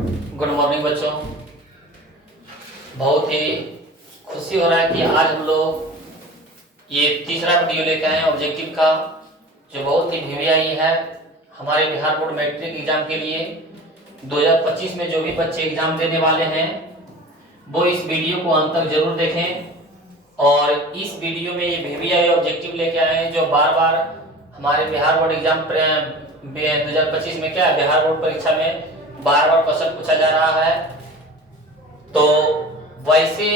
Good morning बच्चों। बहुत ही खुशी हो रहा है कि आज हम लोग ये तीसरा वीडियो लेके आए हैं ऑब्जेक्टिव का, जो बहुत ही वीवीआई है हमारे बिहार बोर्ड मैट्रिक एग्जाम के लिए। 2025 में जो भी बच्चे एग्जाम देने वाले हैं वो इस वीडियो को अंत तक जरूर देखें। और इस वीडियो में ये वीवीआई ऑब्जेक्टिव लेके आए हैं जो बार बार हमारे बिहार बोर्ड एग्जाम 2025 में क्या है, बिहार बोर्ड परीक्षा में बार बार क्वेश्चन पूछा जा रहा है। तो वैसे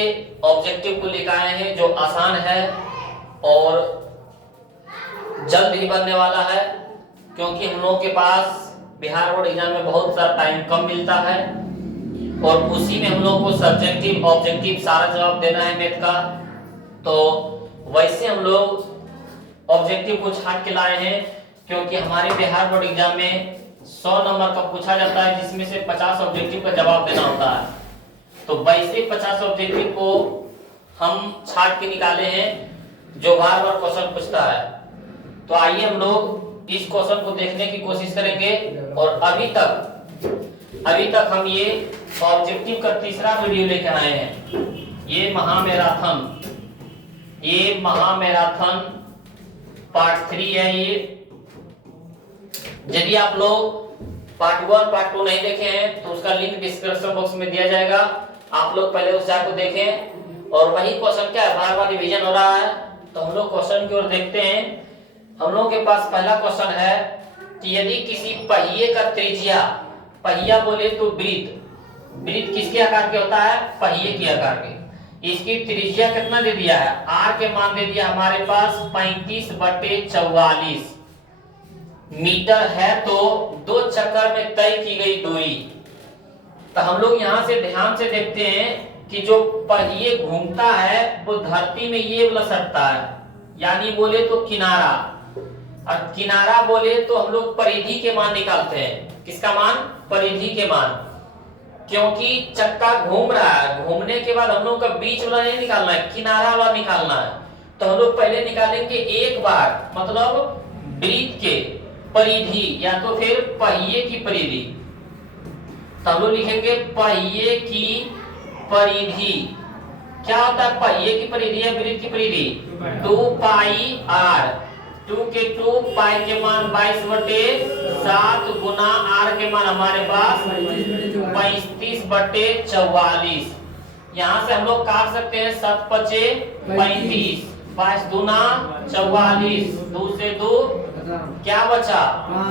ऑब्जेक्टिव को लेकर आए हैं जो आसान है और जल्द ही बनने वाला है, क्योंकि हम लोगों के पास बिहार बोर्ड एग्जाम में बहुत सा टाइम कम मिलता है और उसी में हम लोग को सब्जेक्टिव ऑब्जेक्टिव सारा जवाब देना है मैथ का। तो वैसे हम लोग ऑब्जेक्टिव को छाट के लाए हैं, क्योंकि हमारे बिहार बोर्ड एग्जाम में 100 नंबर का पूछा जाता है, जिसमें से 50 ऑब्जेक्टिव का जवाब देना होता है। तो वैसे 50 ऑब्जेक्टिव को हम छाट के निकाले हैं जो बार बार क्वेश्चन पूछता है। तो आइए हम लोग इस क्वेश्चन को देखने की कोशिश करेंगे। और अभी तक हम ये ऑब्जेक्टिव का तीसरा वीडियो लेकर आए हैं। ये महामैराथन पार्ट 3 है। ये यदि आप लोग पार्ट 1 पार्ट 2 नहीं देखे हैं तो उसका लिंक डिस्क्रिप्शन बॉक्स में दिया जाएगा, आप लोग पहले उस जाकर देखें। और वही क्वेश्चन क्या है, बार बार रिवीजन हो रहा है। तो हम लोग क्वेश्चन की ओर देखते हैं। हम लोगों के पास पहला क्वेश्चन है कि यदि किसी पहिए का त्रिज्या, पहिया बोले तो वृत्त किसके आकार के होता है, पहिए के आकार के, इसकी त्रिज्या कितना दे दिया है, आर के मान दे दिया हमारे पास 35/44 मीटर है। तो 2 चक्कर में तय की गई दूरी। तो हम लोग यहां से ध्यान से देखते हैं कि जो पहिए घूमता है वो धरती में ये वाला सटता है, यानी बोले तो किनारा। और किनारा बोले तो हम लोग परिधि के मान निकालते हैं। किसका मान, परिधि के मान, क्योंकि चक्का घूम रहा है, घूमने के बाद हम लोग का बीच वाला नहीं निकालना है, किनारा वाला निकालना है। तो हम लोग पहले निकालेंगे एक बार, मतलब वृत्त के परिधि या तो फिर पहिए की परिधि। तो हम लोग लिखेंगे पहिए की परिधि। क्या होता है पहिए की परिधि या वृत्त की परिधि, 2 पाई आर। 2 के 2 पाई के मान 22/7 गुना आर के मान हमारे पास 35/44। यहाँ से हम लोग काट सकते हैं 7 पचे 35, 22 दूना 44, 2 से 2 क्या बचा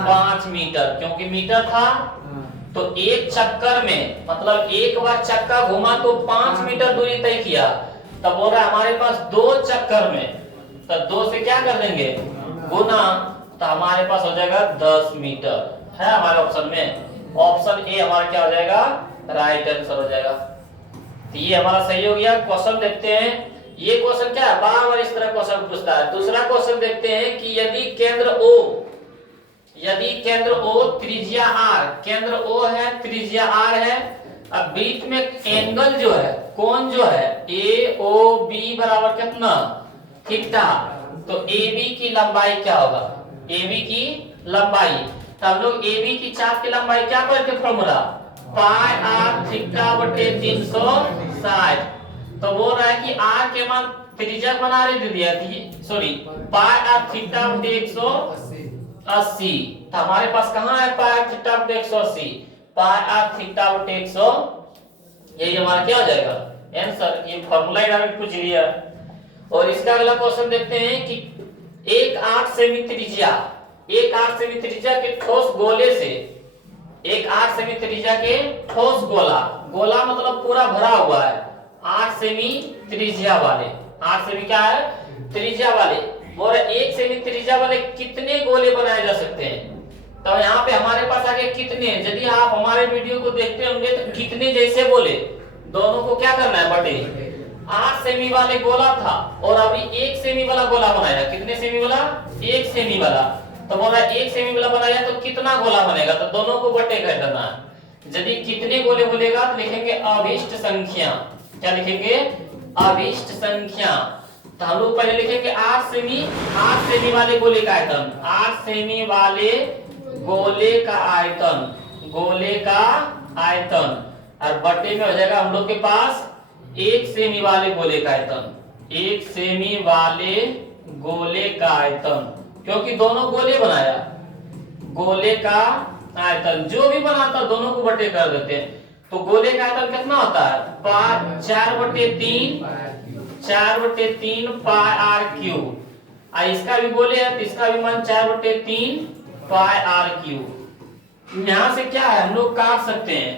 5 मीटर, क्योंकि मीटर था। तो एक चक्कर में मतलब एक बार चक्का घुमा तो 5 मीटर दूरी तय किया। तब बोल रहा है हमारे पास 2 चक्कर में, तो 2 से क्या कर देंगे गुना, तो हमारे पास हो जाएगा 10 मीटर है हमारे ऑप्शन में। ऑप्शन ए हमारा क्या हो जाएगा, राइट आंसर हो जाएगा। तो ये हमारा सही हो गया। क्वेश्चन देखते हैं। ये क्वेश्चन क्या है, बार बार इस तरह क्वेश्चन पूछता है। दूसरा क्वेश्चन देखते हैं कि यदि केंद्र O त्रिज्या r, केंद्र O है त्रिज्या r है। अब वृत्त में एंगल जो है, कोण जो है AOB बराबर कितना, थीटा। तो AB की लंबाई क्या होगा, AB की लंबाई। तो हम लोग AB की चाप की लंबाई क्या करके फॉर्मूला, पाई r थीटा बटे 360। तो बोल रहा है कि r के मान त्रिज्या बना रहे दे दिया थी, सॉरी पाई r थीटा बटे 180। तो हमारे पास कहां है पाई r थीटा बटे 180, पाई r थीटा बटे 100। यही हमारा क्या हो जाएगा आंसर। ये फार्मूला डायरेक्ट पूछ लिया। और इसका अगला क्वेश्चन देखते हैं कि एक 8 सेमी त्रिज्या के ठोस गोले से, एक 8 सेमी त्रिज्या के ठोस गोला मतलब पूरा भरा हुआ है, 8 सेमी त्रिज्या वाले, 8 सेमी क्या है त्रिज्या वाले, और 1 सेमी त्रिज्या वाले कितने गोले बनाए जा सकते हैं। तो यहाँ पे हमारे पास आगे कितने, यदि आप हमारे वीडियो को देखते होंगे तो कितने जैसे बोले, दोनों को क्या करना है बटे। 8 सेमी वाले गोला था और अभी 1 सेमी वाला गोला बनाया। कितने सेमी वाला, 1 सेमी वाला। तो बोला 1 सेमी वाला बनाया तो कितना गोला बनेगा, तो दोनों को बटे कर देना है। यदि कितने गोले बोलेगा तो लिखेंगे अभिष्ट संख्या। क्या लिखेंगे, अभिष्ट संख्या। तो हम लोग पहले लिखेंगे 8 सेमी वाले गोले का आयतन, 8 सेमी वाले गोले का आयतन, और बटे में हो जाएगा हम लोग के पास 1 सेमी वाले गोले का आयतन, 1 सेमी वाले गोले का आयतन, क्योंकि दोनों गोले बनाया, गोले का आयतन जो भी बनाता दोनों को बटे कर देते हैं। तो गोले का आयतन कितना होता है 4/3, 4/3 पाई आर क्यूब। इसका भी गोले है तो इसका भी मान 4/3 पाई आर क्यूब। यहाँ से क्या है हम लोग काट सकते हैं,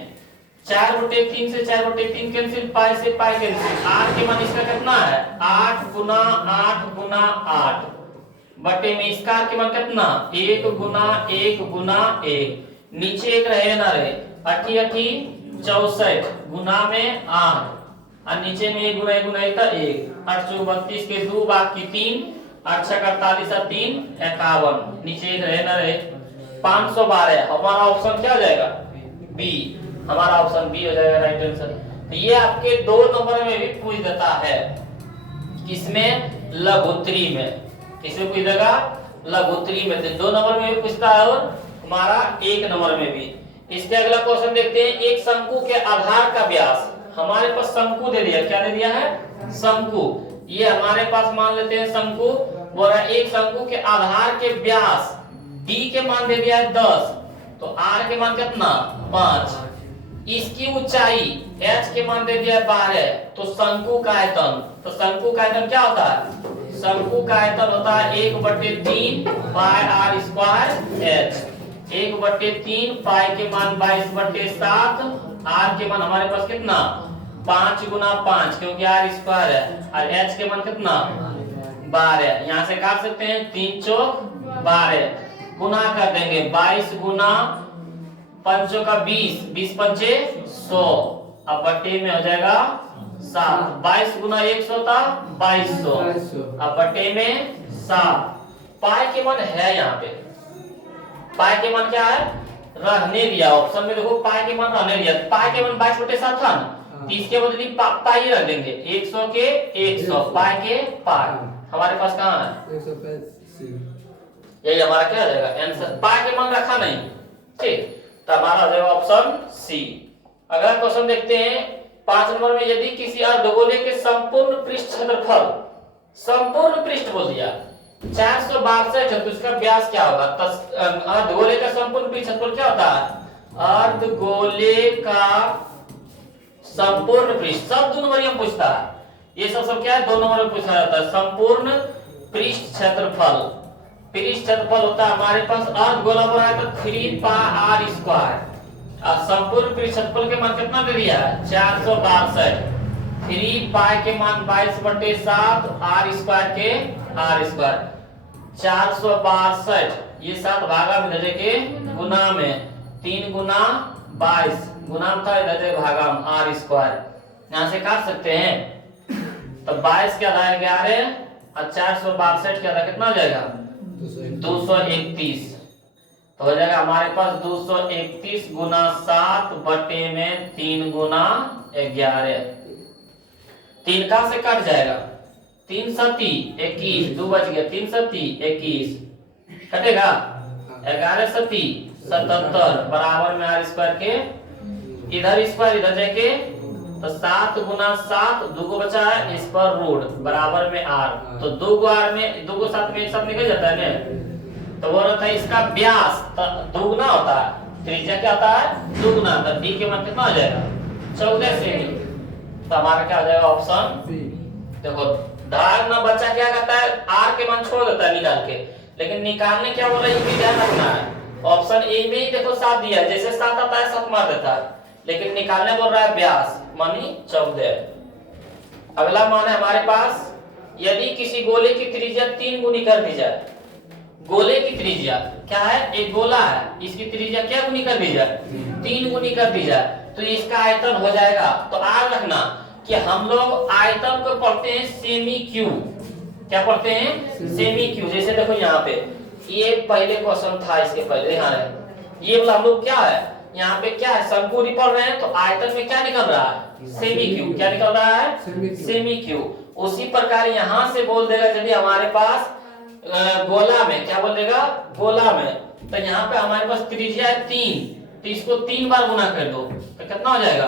4/3 से 4/3 कैंसिल, पाई से पाई कैंसिल, आर के मान इसका कितना है 8 गुना 8 गुना 8 बटे में इसका आर के मान कितना 1 गुना 1 गुना 1, नीचे एक रहे ना रहे, 8 8 64 गुना में 8 और नीचे में 1 गुना 1 गुना 1 1, 8 चौक 32 के 2 बाकी 3, 8 6 48 और 3 51, नीचे एक रहे ना रहे 512। हमारा ऑप्शन क्या हो जाएगा बी, हमारा ऑप्शन बी हो जाएगा राइट आंसर। तो ये आपके 2 नंबर में भी पूछ देता है, किसमें लघुत्तरी में, किसमें पूछ देगा लघुत्तरी में, तो 2 नंबर में भी पूछता है और हमारा 1 नंबर में भी। इसके अगला क्वेश्चन देखते हैं, एक शंकु के आधार का व्यास, हमारे पास शंकु दे दिया, क्या दे दिया है शंकु, ये हमारे पास मान लेते हैं शंकु, बोल रहा है एक शंकु के आधार के व्यास d के मान दे दिया है 10, तो r के मान कितना 5, इसकी ऊंचाई h के मान दे दिया है 12, तो शंकु का आयतन, तो शंकु का आयतन क्या होता है, शंकु का आयतन होता है 1/3 पाई आर स्क्वायर h, 1/3 पाई के मान 22/7, r के मान हमारे पास कितना 5 गुना 5 क्योंकि r स्क्वायर है, और h के मान कितना 12, यहाँ से काट सकते हैं 3 चौक 12, गुना कर देंगे 22 गुना 5 का 20, 20 पंचे 100, अब बटे में हो जाएगा 7, 22 गुना 100 था 2200, अब बटे में 7, पाई के मान है यहाँ पे, पाई के मान क्या है रहने दिया, ऑप्शन में देखो पाई के मान रहने दिया, पाई के मान 22/7 था ना, 30 के बदले पाई रख देंगे, 100 के 100 पाई के पाई, हमारे पास कहाँ है 185, यही हमारा क्या हो जाएगा आंसर, पाई के मान रखा नहीं, ठीक, तो हमारा हो जाएगा ऑप्शन सी। अगला क्वेश्चन देखते हैं 5 नंबर में, यदि किसी अर्धगोले के संपूर्ण पृष्ठ क्षेत्रफल, संपूर्ण पृष्ठ बोल दिया 462 है तो इसका व्यास क्या होगा, अर्धगोले का संपूर्ण पृष्ठ क्षेत्रफल क्या होता है, अर्धगोले का संपूर्ण पृष्ठ, सब 2 नंबर में पूछता है, ये सब क्या है 2 नंबर में पूछा जाता है, संपूर्ण पृष्ठ क्षेत्रफल, पृष्ठ क्षेत्रफल होता है हमारे पास अर्धगोला पर है तो 3 पाई आर स्क्वायर, और संपूर्ण पृष्ठ क्षेत्रफल के मान कितना दे दिया है 462, 3 पाई के मान 22/7, आर स्क्वायर के आर स्क्वायर 462, ये 7 भागा में दे के गुना में 3 गुना 22 गुना था, इधर से भागा में आर स्क्वायर, यहाँ से काट सकते हैं, तो 22 के आधा 11 और 462 के आधा कितना हो जाएगा 231, तो हो जाएगा हमारे पास 231 गुना 7 बटे में 3 गुना 11, 3 कहां से कट जाएगा 3 सती 21, 2 बच गया, 3 सती 21 कटेगा, 11 सती 77 बराबर में आर स्क्वायर के इधर स्क्वायर इधर जाके, तो 7 गुना 7 2 को बचा है, इस पर रूट बराबर में आर, तो 2 को आर में 2 को 7 में एक साथ निकल जाता है ना, तो वो रहता है इसका व्यास दुगना होता है, त्रिज्या क्या होता है दुगना, तो डी के मान कितना हो जाएगा 14 सेमी, तो हमारा क्या हो जाएगा ऑप्शन, देखो ढाल ना बच्चा क्या करता है आर के मान छोड़ देता है निकाल के, लेकिन निकालने क्या बोल रहा है ये भी ध्यान रखना है, ऑप्शन ए में ही देखो 7 दिया है, जैसे 7 आता है 7 मार देता है, लेकिन निकालने बोल रहा है व्यास मानी 14। अगला मान है हमारे पास, यदि किसी गोले की त्रिज्या 3 गुनी कर दी जाए, गोले की त्रिज्या क्या है, एक गोला है, इसकी त्रिज्या क्या गुनी कर दी जाए 3 गुनी कर दी जाए, तो इसका आयतन हो जाएगा, तो याद रखना कि हम लोग आयतन को पढ़ते हैं सेमी क्यूब, क्या पढ़ते हैं सेमी क्यूब, जैसे देखो यहाँ पे ये पहले क्वेश्चन था, इसके पहले यहाँ है ये वाला हम लोग क्या है यहाँ पे क्या है शंकु पढ़ रहे हैं, तो आयतन में क्या निकल रहा है सेमी क्यूब, क्या निकल रहा है सेमी क्यूब, उसी प्रकार यहाँ से बोल देगा यदि हमारे पास गोला में, क्या बोल देगा गोला में, तो यहाँ पे हमारे पास त्रिज्या है 3, तो इसको 3 बार गुना कर दो तो कितना हो जाएगा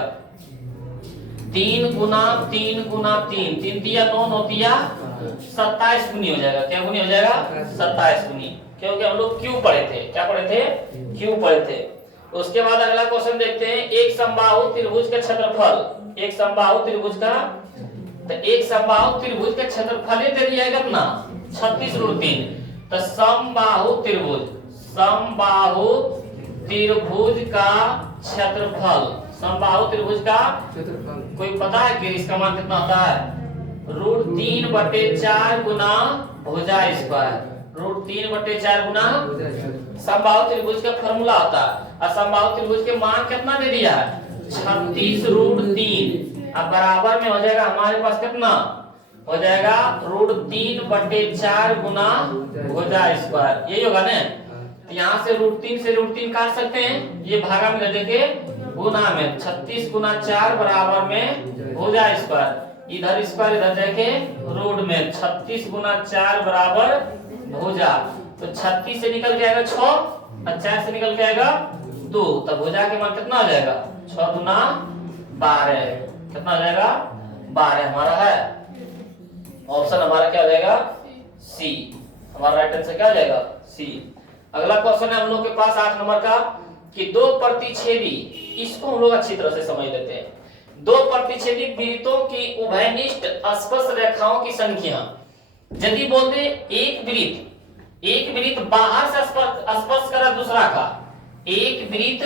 3 गुना 3 गुना 3, 3 तिया 9, 9 तिया 27 गुनी हो जाएगा। क्या गुनी हो जाएगा 27 गुनी, क्योंकि हम लोग क्यू पढ़े थे। क्या पढ़े थे क्यू पढ़े थे। उसके बाद अगला क्वेश्चन देखते हैं, एक समबाहु त्रिभुज का क्षेत्रफल, एक समबाहु त्रिभुज का, तो एक समबाहु त्रिभुज का क्षेत्रफल दे दिया है कितना 36√3। तो समबाहु त्रिभुज, समबाहु त्रिभुज का क्षेत्रफल, समबाहु त्रिभुज का क्षेत्रफल कोई पता है कि इसका मान कितना होता है √3/4 गुना भुजा स्क्वायर, √3/4 गुना समबाहु त्रिभुज का फॉर्मूला होता है। और समबाहु त्रिभुज के मान कितना दे दिया है 36√3। अब बराबर में हो जाएगा हमारे पास कितना हो जाएगा √3/4 गुना भुजा स्क्वायर, यही होगा ना। तो यहाँ से √3 से √3 काट सकते हैं, ये भागा में देके गुना में 36 गुना 4 बराबर में भुजा स्क्वायर, इधर स्क्वायर इधर जाके रूट में 36 गुना 4 बराबर भुजा। तो 36 से निकल के आएगा 6 और 4 से निकल के आएगा 2, तब भुजा के मान कितना हो जाएगा 6 गुना 12, कितना हो जाएगा 12 हमारा है ऑप्शन। हमारा क्या हो जाएगा सी, हमारा राइट आंसर क्या हो जाएगा सी। अगला क्वेश्चन है हम लोग के पास 8 नंबर का कि दो प्रतिच्छेदी, इसको हम लोग अच्छी तरह से समझ लेते हैं। दो प्रतिच्छेदी वृत्तों की उभयनिष्ठ स्पर्श रेखाओं की संख्या, यदि बोलते एक वृत्त बाहर से स्पर्श कर रहा दूसरा का, एक वृत्त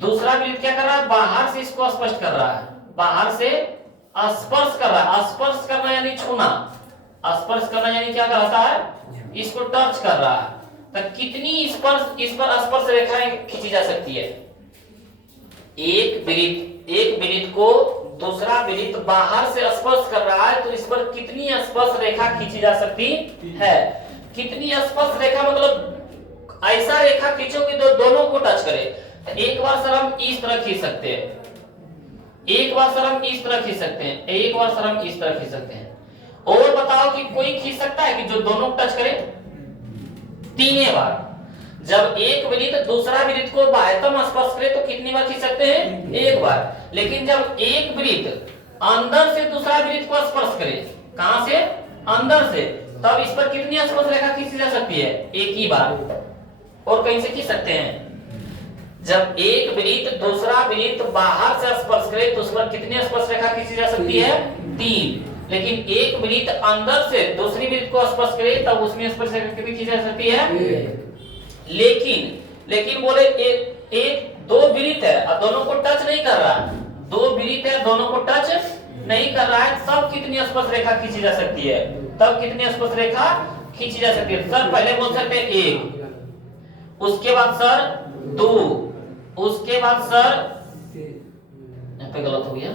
दूसरा वृत्त क्या कर रहा है बाहर से इसको स्पर्श कर रहा है, बाहर से स्पर्श कर रहा है। स्पर्श करना यानी छूना, स्पर्श करना यानी क्या करता है इसको टच कर रहा है। तो कितनी इस पर स्पर्श रेखाएं खींची जा सकती है। एक वृत्त को दूसरा वृत्त बाहर से स्पर्श कर रहा है तो इस पर कितनी स्पर्श रेखा खींची जा सकती है। कितनी स्पर्श रेखा मतलब ऐसा रेखा खींचो कि दोनों को टच करे। एक बार सर हम इस तरह खींच सकते हैं, एक बार सर हम इस तरह खींच सकते हैं, एक बार सर हम इस तरह खींच सकते हैं। और बताओ कि कोई खींच सकता है कि जो दोनों को टच करे 3 बार। जब एक वृत्त दूसरा वृत्त को बाह्यतम स्पर्श करे तो कितनी बार खींच सकते हैं 1 बार। लेकिन जब एक वृत्त अंदर से दूसरा वृत्त को स्पर्श करे, कहां से अंदर से, तब इस पर कितनी स्पर्श रेखा खींची जा सकती है 1 ही बार। और कहीं से खींच सकते हैं जब एक वृत्त दूसरा वृत्त बाहर से स्पर्श करे तो उस पर कितनी स्पर्श रेखा खींची जा सकती है 3। लेकिन एक वृत्त अंदर से दूसरी वृत्त को स्पर्श करे तब उसमें स्पर्श रेखा कितनी खींची जा सकती है। लेकिन बोले एक दो वृत्त है और दोनों को टच नहीं कर रहा, दो वृत्त है दोनों को टच नहीं कर रहा है, तब कितनी स्पर्श रेखा खींची जा सकती है, तब कितनी स्पर्श रेखा खींची जा सकती है। सर पहले बोल सकते हैं 1, उसके बाद सर 2, उसके बाद सर यहाँ पे गलत हो गया,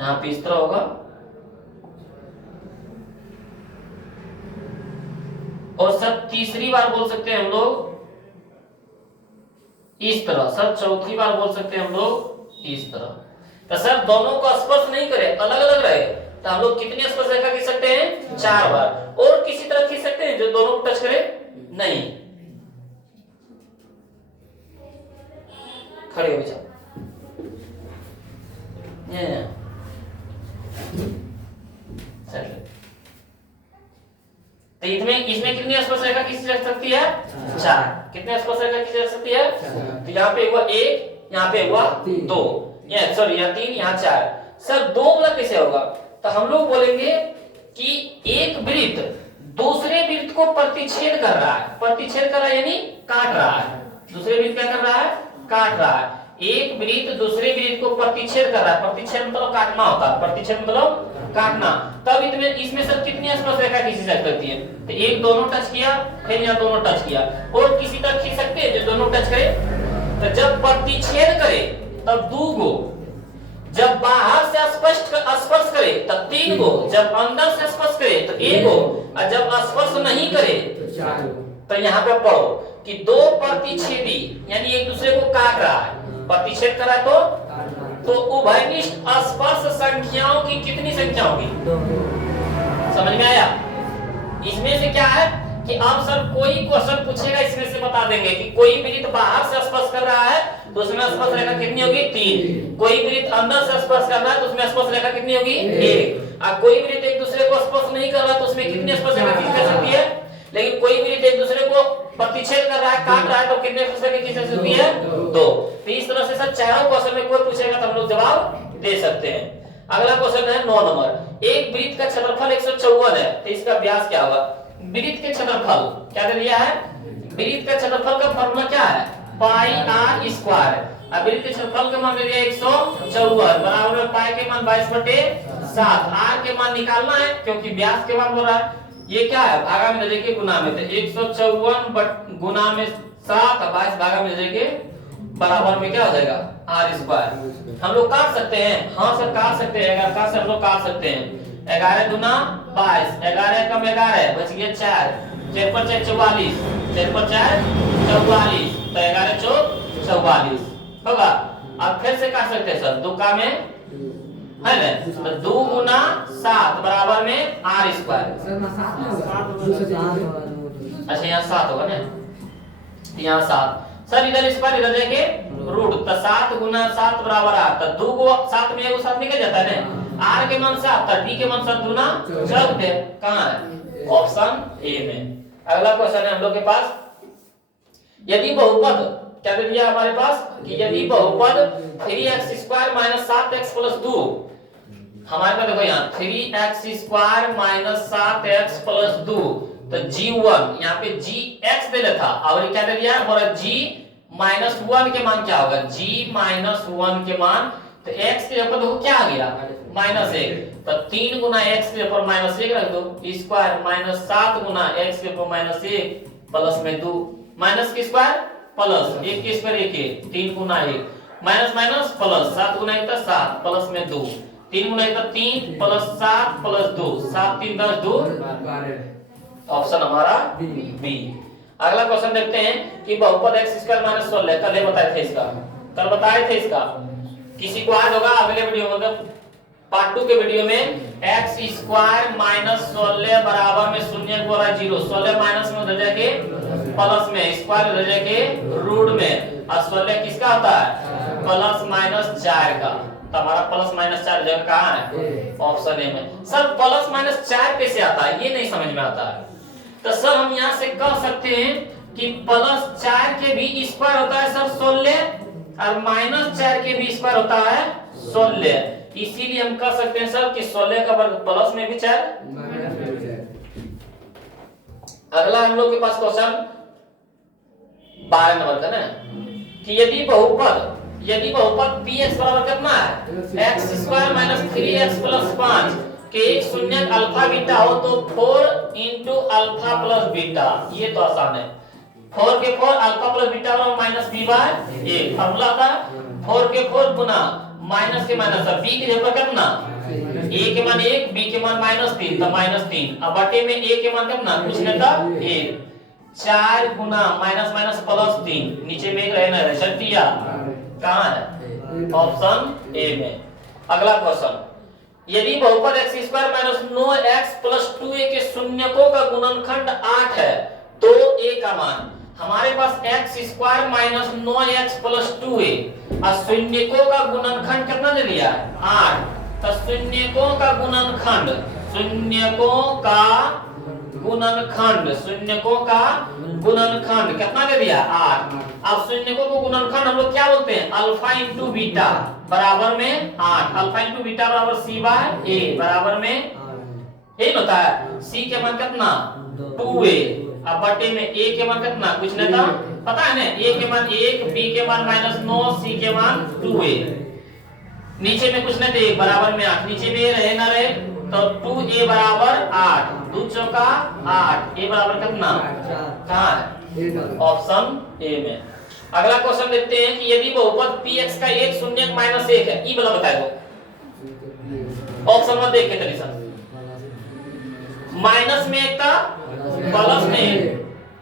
यहाँ पे इस तरह होगा, और सर तीसरी बार बोल सकते हैं हम लोग इस तरह, सर चौथी बार बोल सकते हैं हम लोग इस तरह। तो सर दोनों को स्पर्श नहीं करे, अलग अलग रहे, तो हम लोग कितनी स्पर्श रेखा खींच सकते हैं 4 बार। और किसी तरह खींच सकते हैं जो दोनों को टच करे नहीं। खड़े हो जाओ। तो इसमें कितनी स्पर्श रेखा खींची जा सकती है 4। कितनी स्पर्श रेखा खींची जा सकती है, तो यहाँ पे हुआ 1, यहाँ पे हुआ 2, सॉरी यहाँ 3, यहाँ 4। सर 2 वाला कैसे होगा, तो हम लोग बोलेंगे कि एक वृत्त दूसरे वृत्त को प्रतिच्छेद कर रहा है, प्रतिच्छेद कर रहा है यानी काट रहा है, दूसरे वृत्त क्या कर रहा है काट रहा है। एक वृत्त दूसरे वृत्त को प्रतिच्छेद कर रहा है, प्रतिच्छेद मतलब काटना होता है, प्रतिच्छेद मतलब काटना। तब इसमें सर कितनी स्पर्श रेखा खींची जा सकती है, तो एक दोनों टच किया, फिर यहाँ दोनों टच किया, और किसी तरह खींच सकते हैं जो दोनों टच करे। तो जब प्रतिच्छेद करे तब 2 गो, जब बाहर से स्पर्श करे तब 3 गो, जब अंदर से स्पर्श करे तो 1 गो, और जब स्पर्श नहीं करे तो 4 गो। तो यहाँ पे पढ़ो कि 2 प्रतिच्छेदी यानी एक दूसरे को काट रहा है, प्रतिच्छेद करा तो उभयनिष्ठ स्पर्श संख्याओं की कितनी संख्या होगी, समझ में आया। इसमें से क्या है कि अब सर कोई क्वेश्चन पूछेगा इसमें से बता देंगे कि कोई वृत्त बाहर से स्पर्श कर रहा है तो उसमें स्पर्श रेखा कितनी होगी 3, कोई वृत्त अंदर से स्पर्श कर रहा है तो उसमें स्पर्श रेखा कितनी होगी 1, और कोई वृत्त एक दूसरे को स्पर्श नहीं कर रहा तो उसमें कितनी स्पर्श रेखा खींच सकती है, लेकिन कोई वृत्त एक दूसरे को प्रतिच्छेद कर रहा है, काट रहा है तो कितने स्पर्श रेखा खींच सकती है 2। तो इस तरह से सर चारों क्वेश्चन में कोई पूछेगा तो हम लोग जवाब दे सकते हैं। अगला क्वेश्चन है 9 नंबर, एक वृत्त का क्षेत्रफल 154 है तो इसका व्यास क्या होगा। वृत्त के क्षेत्रफल क्या दे दिया है, वृत्त का क्षेत्रफल का फॉर्मूला क्या है पाई आर स्क्वायर, अब वृत्त के क्षेत्रफल का मान दे दिया 154 बराबर में पाई के मान 22/7, आर के मान निकालना है क्योंकि व्यास के मान बोल रहा है, ये क्या है भागा में दे के गुना में, तो 154 गुना में 7 और 22 भागा में दे के बराबर में क्या हो जाएगा आर स्क्वायर। हम लोग काट सकते हैं, हाँ सर काट सकते हैं, 11 का से हम लोग काट सकते हैं, 11 दूना 22, 11 कम 11 बच गया 4, 4 पर 4 44, 4 पर 4 44, तो 11 चौक 44 होगा। अब फिर से काट सकते हैं सर, 2 का में है ना, तो 2 गुना 7 बराबर में आर स्क्वायर, अच्छा यहाँ 7 होगा ना, यहाँ 7 सर, इधर स्क्वायर इधर जाके रूट, तो 7 गुना 7 बराबर 8, तो 2 को 7 में एगो 7 निकल जाता है ना, आर के मान 7 तो डी के मान 7 दूना 14, कहां है ऑप्शन ए में। अगला क्वेश्चन है हम लोग के पास, यदि बहुपद क्या दे दिया हमारे पास कि यदि बहुपद 3x² - 7x + 2, हमारे पास देखो यहाँ 3x² - 7x + 2, तो g1 यहाँ पे gx दे लेता, और क्या दे दिया और g -1 के मान क्या होगा, g -1 के मान, तो x के ऊपर देखो क्या आ गया -1, तो 3 गुना x के ऊपर -1 रख दो, स्क्वायर -7 गुना x के ऊपर -1 प्लस में 2 माइनस की स्क्वायर प्लस 1 की स्क्वायर 1 3 गुना 1 माइनस माइनस प्लस 7 गुना 1 7 प्लस में 2 3 गुना 1 3 प्लस 7 प्लस 2 7 3 10 2 ऑप्शन हमारा बी। अगला क्वेश्चन देखते हैं कि बहुपद x² - 16 कल बताए थे इसका, कल बताए थे इसका, किसी को आज होगा अगले वीडियो मतलब पार्ट 2 के वीडियो में x² - 16 बराबर में 0 को रहा 0, 16 माइनस में उधर जाके प्लस में, स्क्वायर उधर जाके रूट में, और 16 किसका होता है प्लस माइनस 4 का, तो हमारा प्लस माइनस 4 जगह कहां है ऑप्शन ए में। सर प्लस माइनस 4 कैसे आता है ये नहीं समझ में आता है, तो सर हम यहां से कह सकते हैं कि प्लस 4 के भी स्क्वायर होता है सर 16 और माइनस 4 के भी स्क्वायर होता है 16, इसीलिए हम कह सकते हैं सर कि 16 का वर्ग प्लस में भी 4। अगला हम लोग के पास क्वेश्चन 12 नंबर का ना, कि यदि बहुपद px बराबर कितना है x² - 3x + 5 के एक शून्यक अल्फा बीटा हो तो 4 * अल्फा + बीटा, ये तो आसान है, 4 के 4 अल्फा + बीटा बराबर -b/a, फार्मूला था 4 के 4 गुना माइनस के माइनस, अब b के जगह कितना a के मान 1 b के मान -3 तो -3, अब बटे में a के मान कितना कुछ नहीं था 1, 4 गुना माइनस माइनस प्लस 3, नीचे में एक रहना है सटिया, कहां है ऑप्शन ए में। अगला क्वेश्चन, यदि बहुपद x² - 9x + 2a के शून्यकों का गुणनखंड 8 है तो a का मान, हमारे पास x² - 9x + 2a और शून्यकों का गुणनखंड कितना दे दिया 8, तो शून्यकों का गुणनखंड कितना दे दिया 8, अब शून्यकों को गुणनखंड हम लोग क्या बोलते हैं अल्फा * बीटा बराबर में 8, अल्फा * बीटा बराबर c/a बराबर में यही होता है, c के मान कितना 2a, अब बटे में a के मान कितना कुछ नहीं था पता है ना, a के मान 1 b के मान -9 c के मान 2a, नीचे में कुछ नहीं थे बराबर में 8, नीचे में रहे ना रहे तो 2a बराबर 8, 2 चौका 8, a बराबर कितना कहां है ऑप्शन ए में। अगला क्वेश्चन देखते हैं कि यदि बहुपद px का एक शून्यक -1 है, ई वाला बताए दो ऑप्शन में देख के तरीका, माइनस में एक था प्लस में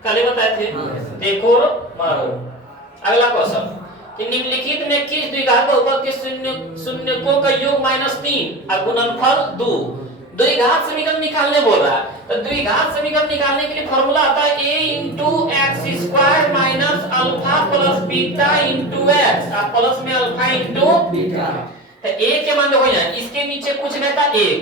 कल बताए थे, देखो मारो। अगला क्वेश्चन कि निम्नलिखित में किस द्विघात बहुपद के शून्यकों का योग -3 और गुणनफल 2 द्विघात समीकरण निकालने बोल रहा है। तो द्विघात समीकरण निकालने के लिए फॉर्मूला आता है a into x square minus alpha plus beta into x, अब प्लस में अल्फा इंटू बीटा। तो a के मान देखो यहाँ, इसके नीचे कुछ नहीं था एक,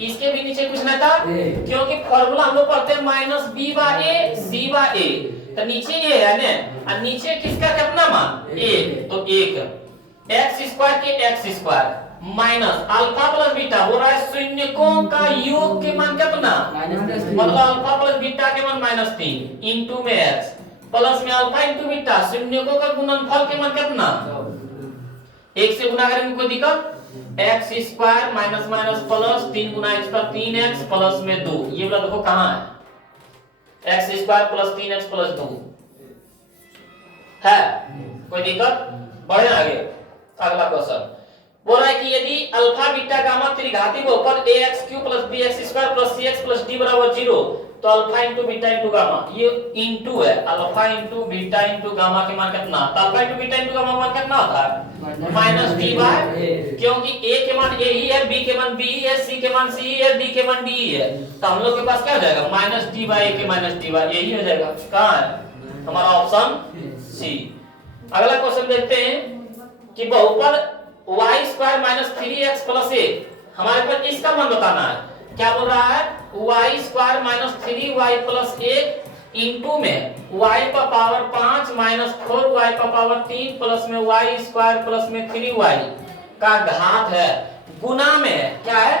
इसके भी नीचे कुछ नहीं था, क्योंकि फॉर्मूला हम लोग पढ़ते हैं माइनस बी बाय ए सी बाय ए। तो नीचे ये है ना, और नीचे किसका कितना मान एक, तो एक एक्स स्क्वायर के x square minus alpha plus beta हो रहा है शून्यकों का योग के मान कितना मतलब अल्फा प्लस बीटा के मान -3 इंटू में एक्स प्लस में अल्फा इंटू बीटा शून्यकों का गुणनफल के मान कितना, एक से गुना करेंगे कोई दिक्कत, x square minus minus plus 3 गुना एक्स पर 3x प्लस में 2, ये वाला देखो कहां है, x square plus 3x plus 2 है, कोई दिक्कत। बढ़े आगे अगला क्वेश्चन बोल रहा है कि यदि अल्फा बीटा गामा त्रिघाती बहुपद ax³ + bx² + cx + d बराबर 0, तो alpha into beta into gamma, ये इंटू है, alpha into beta into gamma के मान कितना, तो alpha into beta into gamma मान कितना होता है -d/, क्योंकि a के मान a ही है, b के मान b ही है, c के मान c ही है, d के मान d ही है, तो हम लोग के पास क्या हो जाएगा -d/a के -d/a ही हो जाएगा। कहां है हमारा ऑप्शन सी। अगला क्वेश्चन देखते हैं कि बहुपद y² - 3x + 1, हमारे पास इसका मान बताना है। क्या बोल रहा है y² - 3y + 1 इंटू में y का पावर 5 - 4y का पावर 3 प्लस में y² प्लस में 3y का घात है, गुना में क्या है,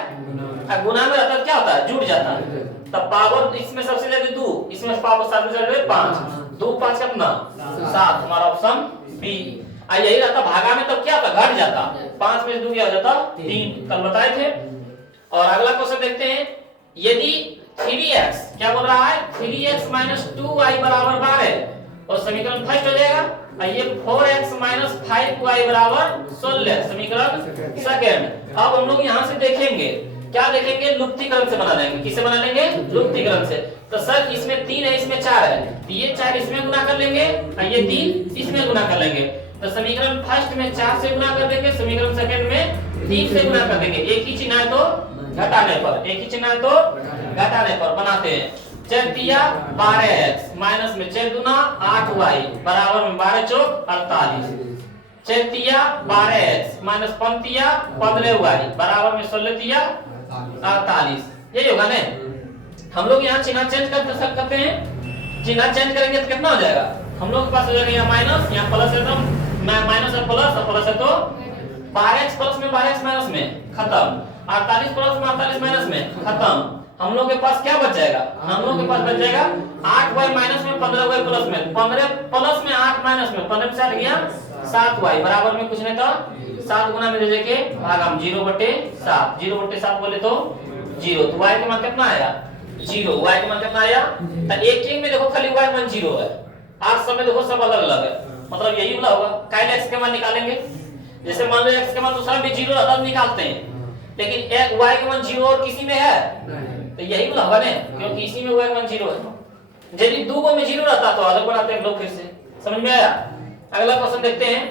गुना में रहता क्या होता है जुड़ जाता है, तब पावर इसमें सबसे ज्यादा 2, इसमें पावर सबसे ज्यादा 5, 2 5 कितना 7, हमारा ऑप्शन बी। यही रहता भागा में तब क्या होता घट जाता, 5 में से 2 क्या हो जाता 3, कल बताए थे। और अगला क्वेश्चन देखते हैं, यदि 3x क्या बोल रहा है 3x - 2y = 12 और समीकरण फर्स्ट हो जाएगा, और ये 4x - 5y = 16 समीकरण सेकंड। अब हम लोग यहां से देखेंगे, क्या देखेंगे लुप्तीकरण से बना लेंगे, किससे बना लेंगे लुप्तीकरण से। तो सर इसमें 3 है इसमें 4 है, तो ये 4 इसमें गुना कर लेंगे और ये 3 इसमें गुना कर लेंगे, तो समीकरण फर्स्ट में 4 से गुना कर देंगे, समीकरण सेकंड में 3 से गुना कर देंगे। एक ही चिन्ह है तो घटाने पर, एक ही चिन्ह है तो घटाने पर बनाते हैं। 4 तिया 12x माइनस में 4 दूना 8y बराबर में 12 चौक 48, 4 तिया 12x माइनस 5 तिया 15y बराबर में 16 तिया 48, यही होगा ना। हम लोग यहाँ चिन्ह चेंज कर सकते हैं, चिन्ह चेंज करेंगे तो कितना हो जाएगा, हम लोग के पास हो जाएगा यहाँ माइनस, यहाँ प्लस है तो माइनस और प्लस है तो 12x प्लस में 12x माइनस में खत्म, 48 प्लस में 48 माइनस में खत्म। हम लोग के पास क्या बच जाएगा, हम लोग के पास बच जाएगा 8y माइनस में 15y प्लस में, 15 प्लस में 8 माइनस में 15 से 8 गया 7y बराबर में कुछ नहीं था 7 गुना में दे देके भाग हम 0/7, 0/7 बोले तो 0, तो y के मान कितना आया 0, y के मान कितना आया, तो एक में देखो खाली y मान 0 है, आज सब में देखो सब अलग अलग है, मतलब यही वाला होगा। काइल x के मान निकालेंगे, जैसे मान लो x के मान दूसरा भी 0 रहता निकालते हैं, लेकिन y के मान 0 और किसी में है, तो यही वाला होगा ना, क्योंकि इसी में y के मान 0 है। यदि दो को में 0 रहता तो अलग बनाते हैं लोग, फिर से समझ में आया। अगला क्वेश्चन देखते हैं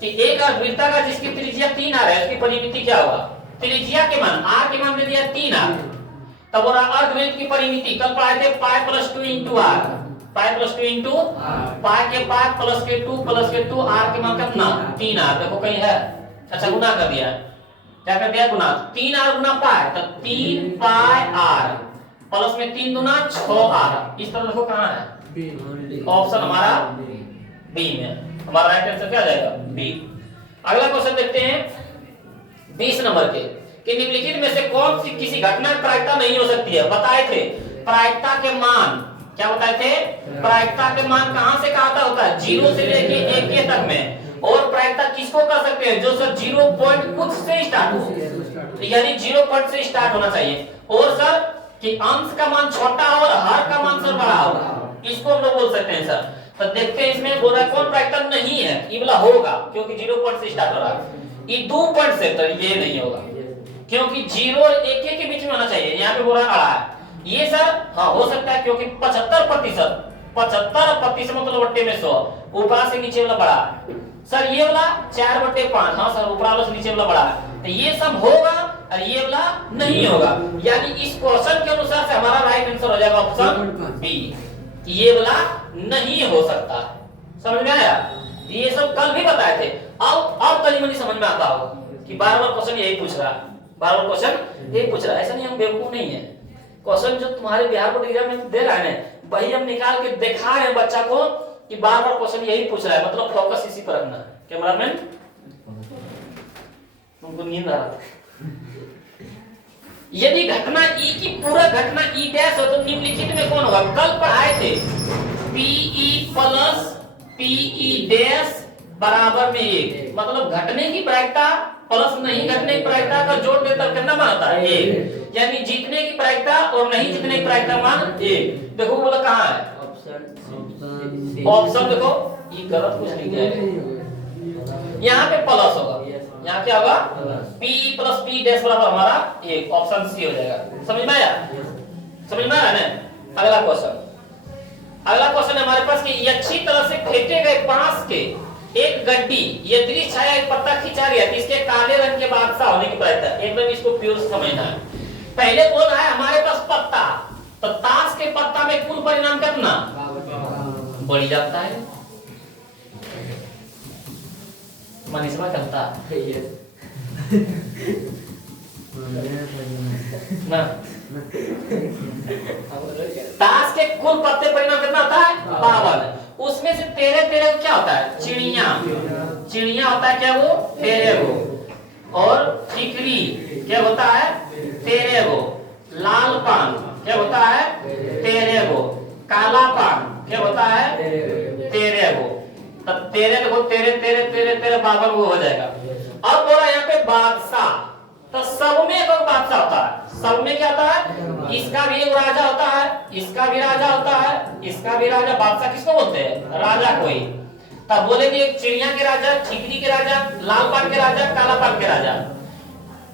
कि एक अर्धवृत्ताकार जिसकी त्रिज्या 3r है उसकी परिमिति क्या होगा। त्रिज्या के मान r के मान दे दिया 3r, तब और अर्धवृत्त की परिमिति कल पढ़ाए थे pi plus 2 into r, pi plus 2 into pi के पाई प्लस के 2 प्लस के 2 r के मान कितना 3r, देखो कहीं है, अच्छा गुना कर दिया, क्या कर दिया गुना, 3r गुना पाई तो 3 पाई r प्लस में 3 दूना 6r, इस तरह देखो कहां है ऑप्शन हमारा बी में, हमारा राइट आंसर क्या आ जाएगा बी। अगला क्वेश्चन देखते हैं 20 नंबर के कि निम्नलिखित में से कौन सी किसी घटना की प्रायिकता नहीं हो सकती है। बताए थे प्रायिकता के मान, क्या बताए थे प्रायिकता के मान कहां से कहां तक होता है 0 से लेके 1 तक में, और प्रायिकता किसको कर सकते हैं जो सर 0 पॉइंट कुछ से स्टार्ट हो, यानी 0 पॉइंट से स्टार्ट होना चाहिए, और सर कि अंश का मान छोटा हो और हर का मान सर बड़ा हो, इसको हम लोग बोल सकते हैं सर। तो देखते हैं इसमें बोल रहा है कौन प्रायिकता नहीं है, ये वाला होगा क्योंकि 0 पॉइंट से स्टार्ट हो रहा है, ये 2 पॉइंट से तो ये नहीं होगा क्योंकि 0 और 1 के बीच में होना चाहिए, यहाँ पे बोल रहा है ये सर हाँ हो सकता है क्योंकि 75% मतलब 1/2 में 100 ऊपर से नीचे वाला बड़ा सर ये वाला 4/5, हाँ सर ऊपर वाला से नीचे वाला बड़ा है, तो ये सब होगा और ये वाला नहीं होगा। यानी इस क्वेश्चन के अनुसार से हमारा राइट आंसर हो जाएगा ऑप्शन बी, ये वाला नहीं हो सकता। समझ में आया? ये सब कल भी बताए थे। अब तनी मनी समझ में आता होगा कि बार-बार क्वेश्चन यही पूछ रहा है, बार-बार क्वेश्चन यही पूछ रहा है। ऐसा नहीं हम बेवकूफ नहीं है, क्वेश्चन जो तुम्हारे बिहार बोर्ड एग्जाम में दे रहा है ना, वही हम निकाल के दिखा रहे हैं बच्चा को कि बार-बार क्वेश्चन यही पूछ रहा है, मतलब फोकस इसी पर रखना है। कैमरामैन तुमको नींद आ रहा था। यदि घटना ई की पूरा घटना ई डैश हो तो निम्नलिखित में कौन होगा? कल पढ़ाए थे पीई प्लस पीई डैश बराबर में 1, मतलब घटने की प्रायिकता प्लस नहीं घटने की प्रायिकता का जोड़ देकर कितना मान आता है? 1। यानी जीतने की प्रायिकता और नहीं जीतने की प्रायिकता मान 1। देखो बोला कहां है ऑप्शन, देखो ये गलत कुछ नहीं है, यहाँ पे प्लस होगा, यहाँ क्या होगा? P प्लस P डैश बराबर हमारा 1, ऑप्शन सी हो जाएगा। समझ में आया? समझ में आया ना? अगला क्वेश्चन हमारे पास कि अच्छी तरह से फेंके गए बांस के एक गड्डी ये दृश्य छाया एक पत्ता खिंचा रही है, इसके काले रंग के बादशाह होने की प्रायिकता, एकदम इसको प्योर समझना है। पहले बोल रहा है हमारे पास पत्ता, तो ताश के पत्ता में कुल परिणाम कितना बढ़ जाता है? मनीषवा करता ना, ताश के कुल पत्ते परिणाम कितना होता है? 52। उसमें से 13 क्या होता है? चिड़िया होता है क्या? वो 13 गो। और ठिकरी क्या होता है? 13 गो। लाल पान क्या होता है? 13 गो। काला पान क्या होता है? 13 गो। तब 13 देखो 13 52 गो हो जाएगा। अब बोला यहाँ पे बादशाह, तो सब में एक बादशाह होता है। सब में क्या होता है? इसका भी एक राजा होता है, इसका भी राजा होता है, इसका भी राजा। बादशाह किसको बोलते हैं? राजा कोई। तब बोलेंगे एक चिड़िया के राजा, ठिकरी के राजा, लाल पान के राजा, काला पान के राजा।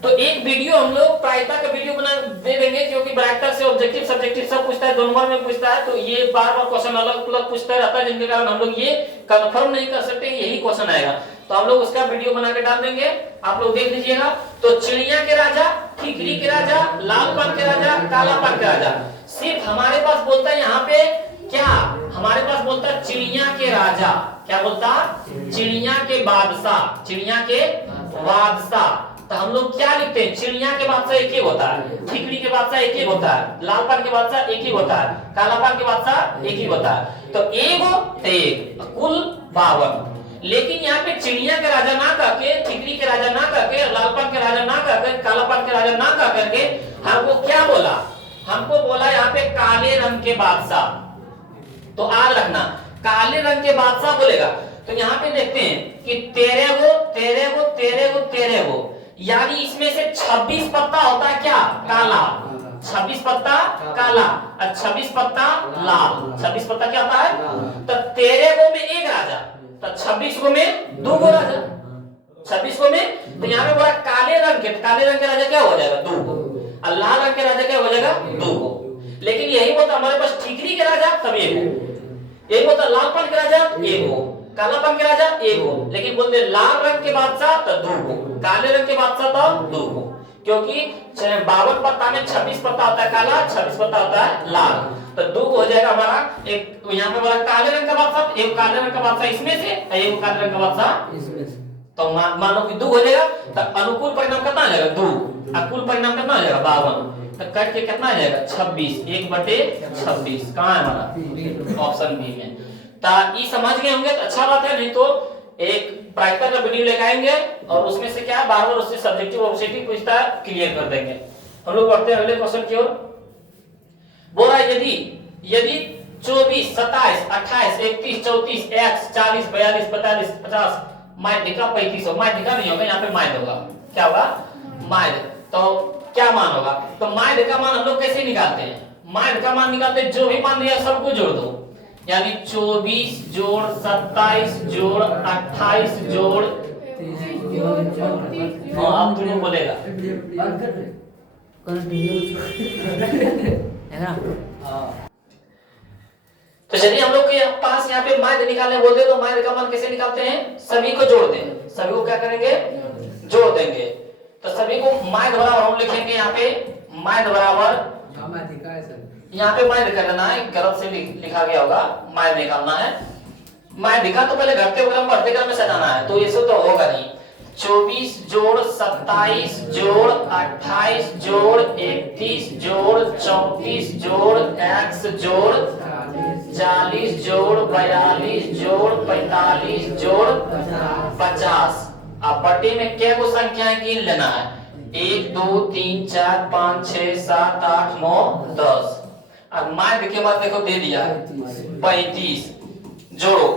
तो एक वीडियो हम लोग प्रायिकता का वीडियो बना दे देंगे, क्योंकि प्रायिकता से ऑब्जेक्टिव सब्जेक्टिव सब पूछता है, 2 नंबर में पूछता है, तो ये बार-बार क्वेश्चन अलग-अलग पूछता रहता है, जिनके कारण हम लोग ये कंफर्म नहीं कर सकते यही क्वेश्चन आएगा। तो हम लोग उसका वीडियो बना के डाल देंगे, आप लोग देख लीजिएगा। तो चिड़िया के राजा, ठिकरी के राजा, लाल पान के राजा, काला पान के राजा। सिर्फ हमारे पास बोलता है यहाँ पे क्या? हमारे पास बोलता है चिड़िया के राजा। क्या बोलता? चिड़िया के बादशाह, चिड़िया के बादशाह। तो हम लोग क्या लिखते हैं? चिड़िया के बादशाह एक ही होता है, ठिकरी के बादशाह एक ही होता है, लाल पान के बादशाह एक ही होता है, काला पान के बादशाह एक ही होता है। तो एक कुल 52। लेकिन यहाँ पे चिड़िया के राजा ना करके, ठिकरी के राजा ना करके, लाल पान के राजा ना करके, काला पान के राजा ना कर करके हमको क्या बोला? हमको बोला यहाँ पे काले रंग के बादशाह। तो याद रखना काले रंग के बादशाह बोलेगा। तो यहाँ पे देखते हैं कि 13 गो, यानी इसमें से 26 पत्ता होता है क्या? काला। 26 पत्ता काला और 26 पत्ता लाल। 26 पत्ता क्या होता है? तो 13 गो में एक राजा, तो 26 गो में 2 गो राजा। 26 गो में, तो यहाँ पे बोला काले रंग के राजा क्या हो जाएगा? 2 गो। और लाल रंग के राजा क्या हो जाएगा? 2 गो। लेकिन यही बोलता हमारे पास ठिकरी के राजा तब 1 गो, यही बोलता लाल पान के राजा 1 गो, काला पान के राजा 1 गो। लेकिन बोलते लाल रंग के बादशाह तो 2 गो, काले रंग के बादशाह तो 2 गो। क्योंकि 52 पत्ता में 26 पत्ता होता है काला, 26 पत्ता होता है लाल, तो 2 हो जाएगा हमारा। एक यहाँ पे बोला काले रंग का बादशाह, एक काले रंग का बादशाह इसमें से, एक काले रंग का बादशाह इसमें से। तो मान लो कि 2 हो जाएगा, तो अनुकूल परिणाम कितना आ जाएगा? 2। अनुकूल परिणाम कितना आ जाएगा? 52। तो कट के कितना आ जाएगा? 26। 1/26 कहाँ है हमारा? ऑप्शन बी में। तो ये समझ गए होंगे तो अच्छा बात है, नहीं तो एक प्रायिकता का वीडियो लेकर आएंगे और उसमें से क्या बार-बार उससे सब्जेक्टिव ऑब्जेक्टिव पूछता है, क्लियर कर देंगे। हम लोग बढ़ते हैं अगले क्वेश्चन की ओर। बोला यदि 24, 27, 28, 31, 34, x 40, 42, 45, 50 माध्यिका 35 माध्यिका नहीं होगा, यहाँ पे माध्य होगा। क्या होगा? माध्य। तो क्या मान होगा? तो माध्य का मान हम लोग कैसे निकालते हैं? माध्य का मान निकालते हैं, जो भी मान दिया सबको जोड़ दो, यानी 24 जोड़ 27 जोड़ 28 जोड़, हाँ आप तुम लोग बोलेगा तो यदि हम लोग के पास यहाँ पे माध्य निकालने बोलते तो माध्य का मान कैसे निकालते हैं, सभी को जोड़ दें, सभी को क्या करेंगे, जोड़ देंगे। तो सभी को माध्य बराबर हम लिखेंगे यहाँ पे माध्य बराबर, यहाँ पे माध्य कर देना है, गलत से लिखा गया होगा, माध्य निकालना है। माध्य दिखा तो पहले घटते क्रम बढ़ते क्रम में सजाना है, तो ये तो होगा नहीं। 24 जोड़ 27 जोड़ 28 जोड़ 31 जोड़ 34 जोड़ x जोड़ 40 जोड़ 42 जोड़ 45 जोड़ 50। अब बटे में क्या को संख्याएं गिन लेना है, 1 2 3 4 5 6 7 8 9 10। अब माध्य के बाद देखो दे दिया 35, जोड़ो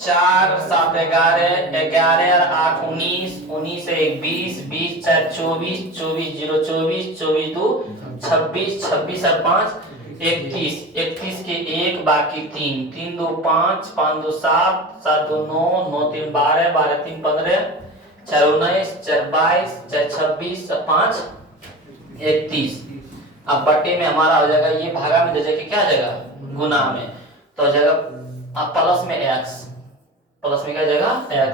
4 7 11 11 और 8 19 19 से 20 20 4 24 24 0 24 24 2 26 26 और 5 31 31 के 1 बाकी 3 3 2 5 5 2 7 7 2 9 9 3 12 12 3 15 4 19 4 22 4 26 और 5 31। अब बटे में हमारा हो जाएगा, ये भागा में दे जाएगा, क्या जाएगा, गुना में, तो हो जाएगा अब प्लस में x, प्लस में क्या जाएगा x।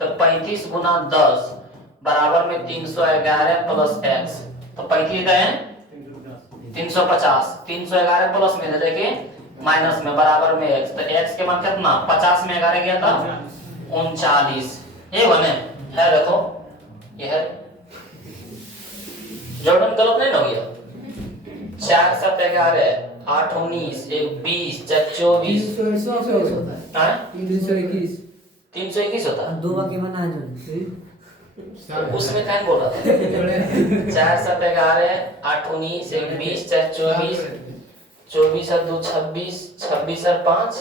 तो 35 गुना 10 बराबर में 311 प्लस x, तो 35 गए 350, 311 प्लस में दे जाएंगे माइनस में बराबर में x, तो x के मान कितना, 50 में 11 गया था 39, ये बने है, देखो ये है, जोड़न गलत नहीं हो गया। 4 7 11 8 19 1 20 4 24 321 होता है, दो बाकी बना जो उसमें क्या बोल रहा था 4 7 11 8 19 1 20 4 24 24 और 2 26 26 और 5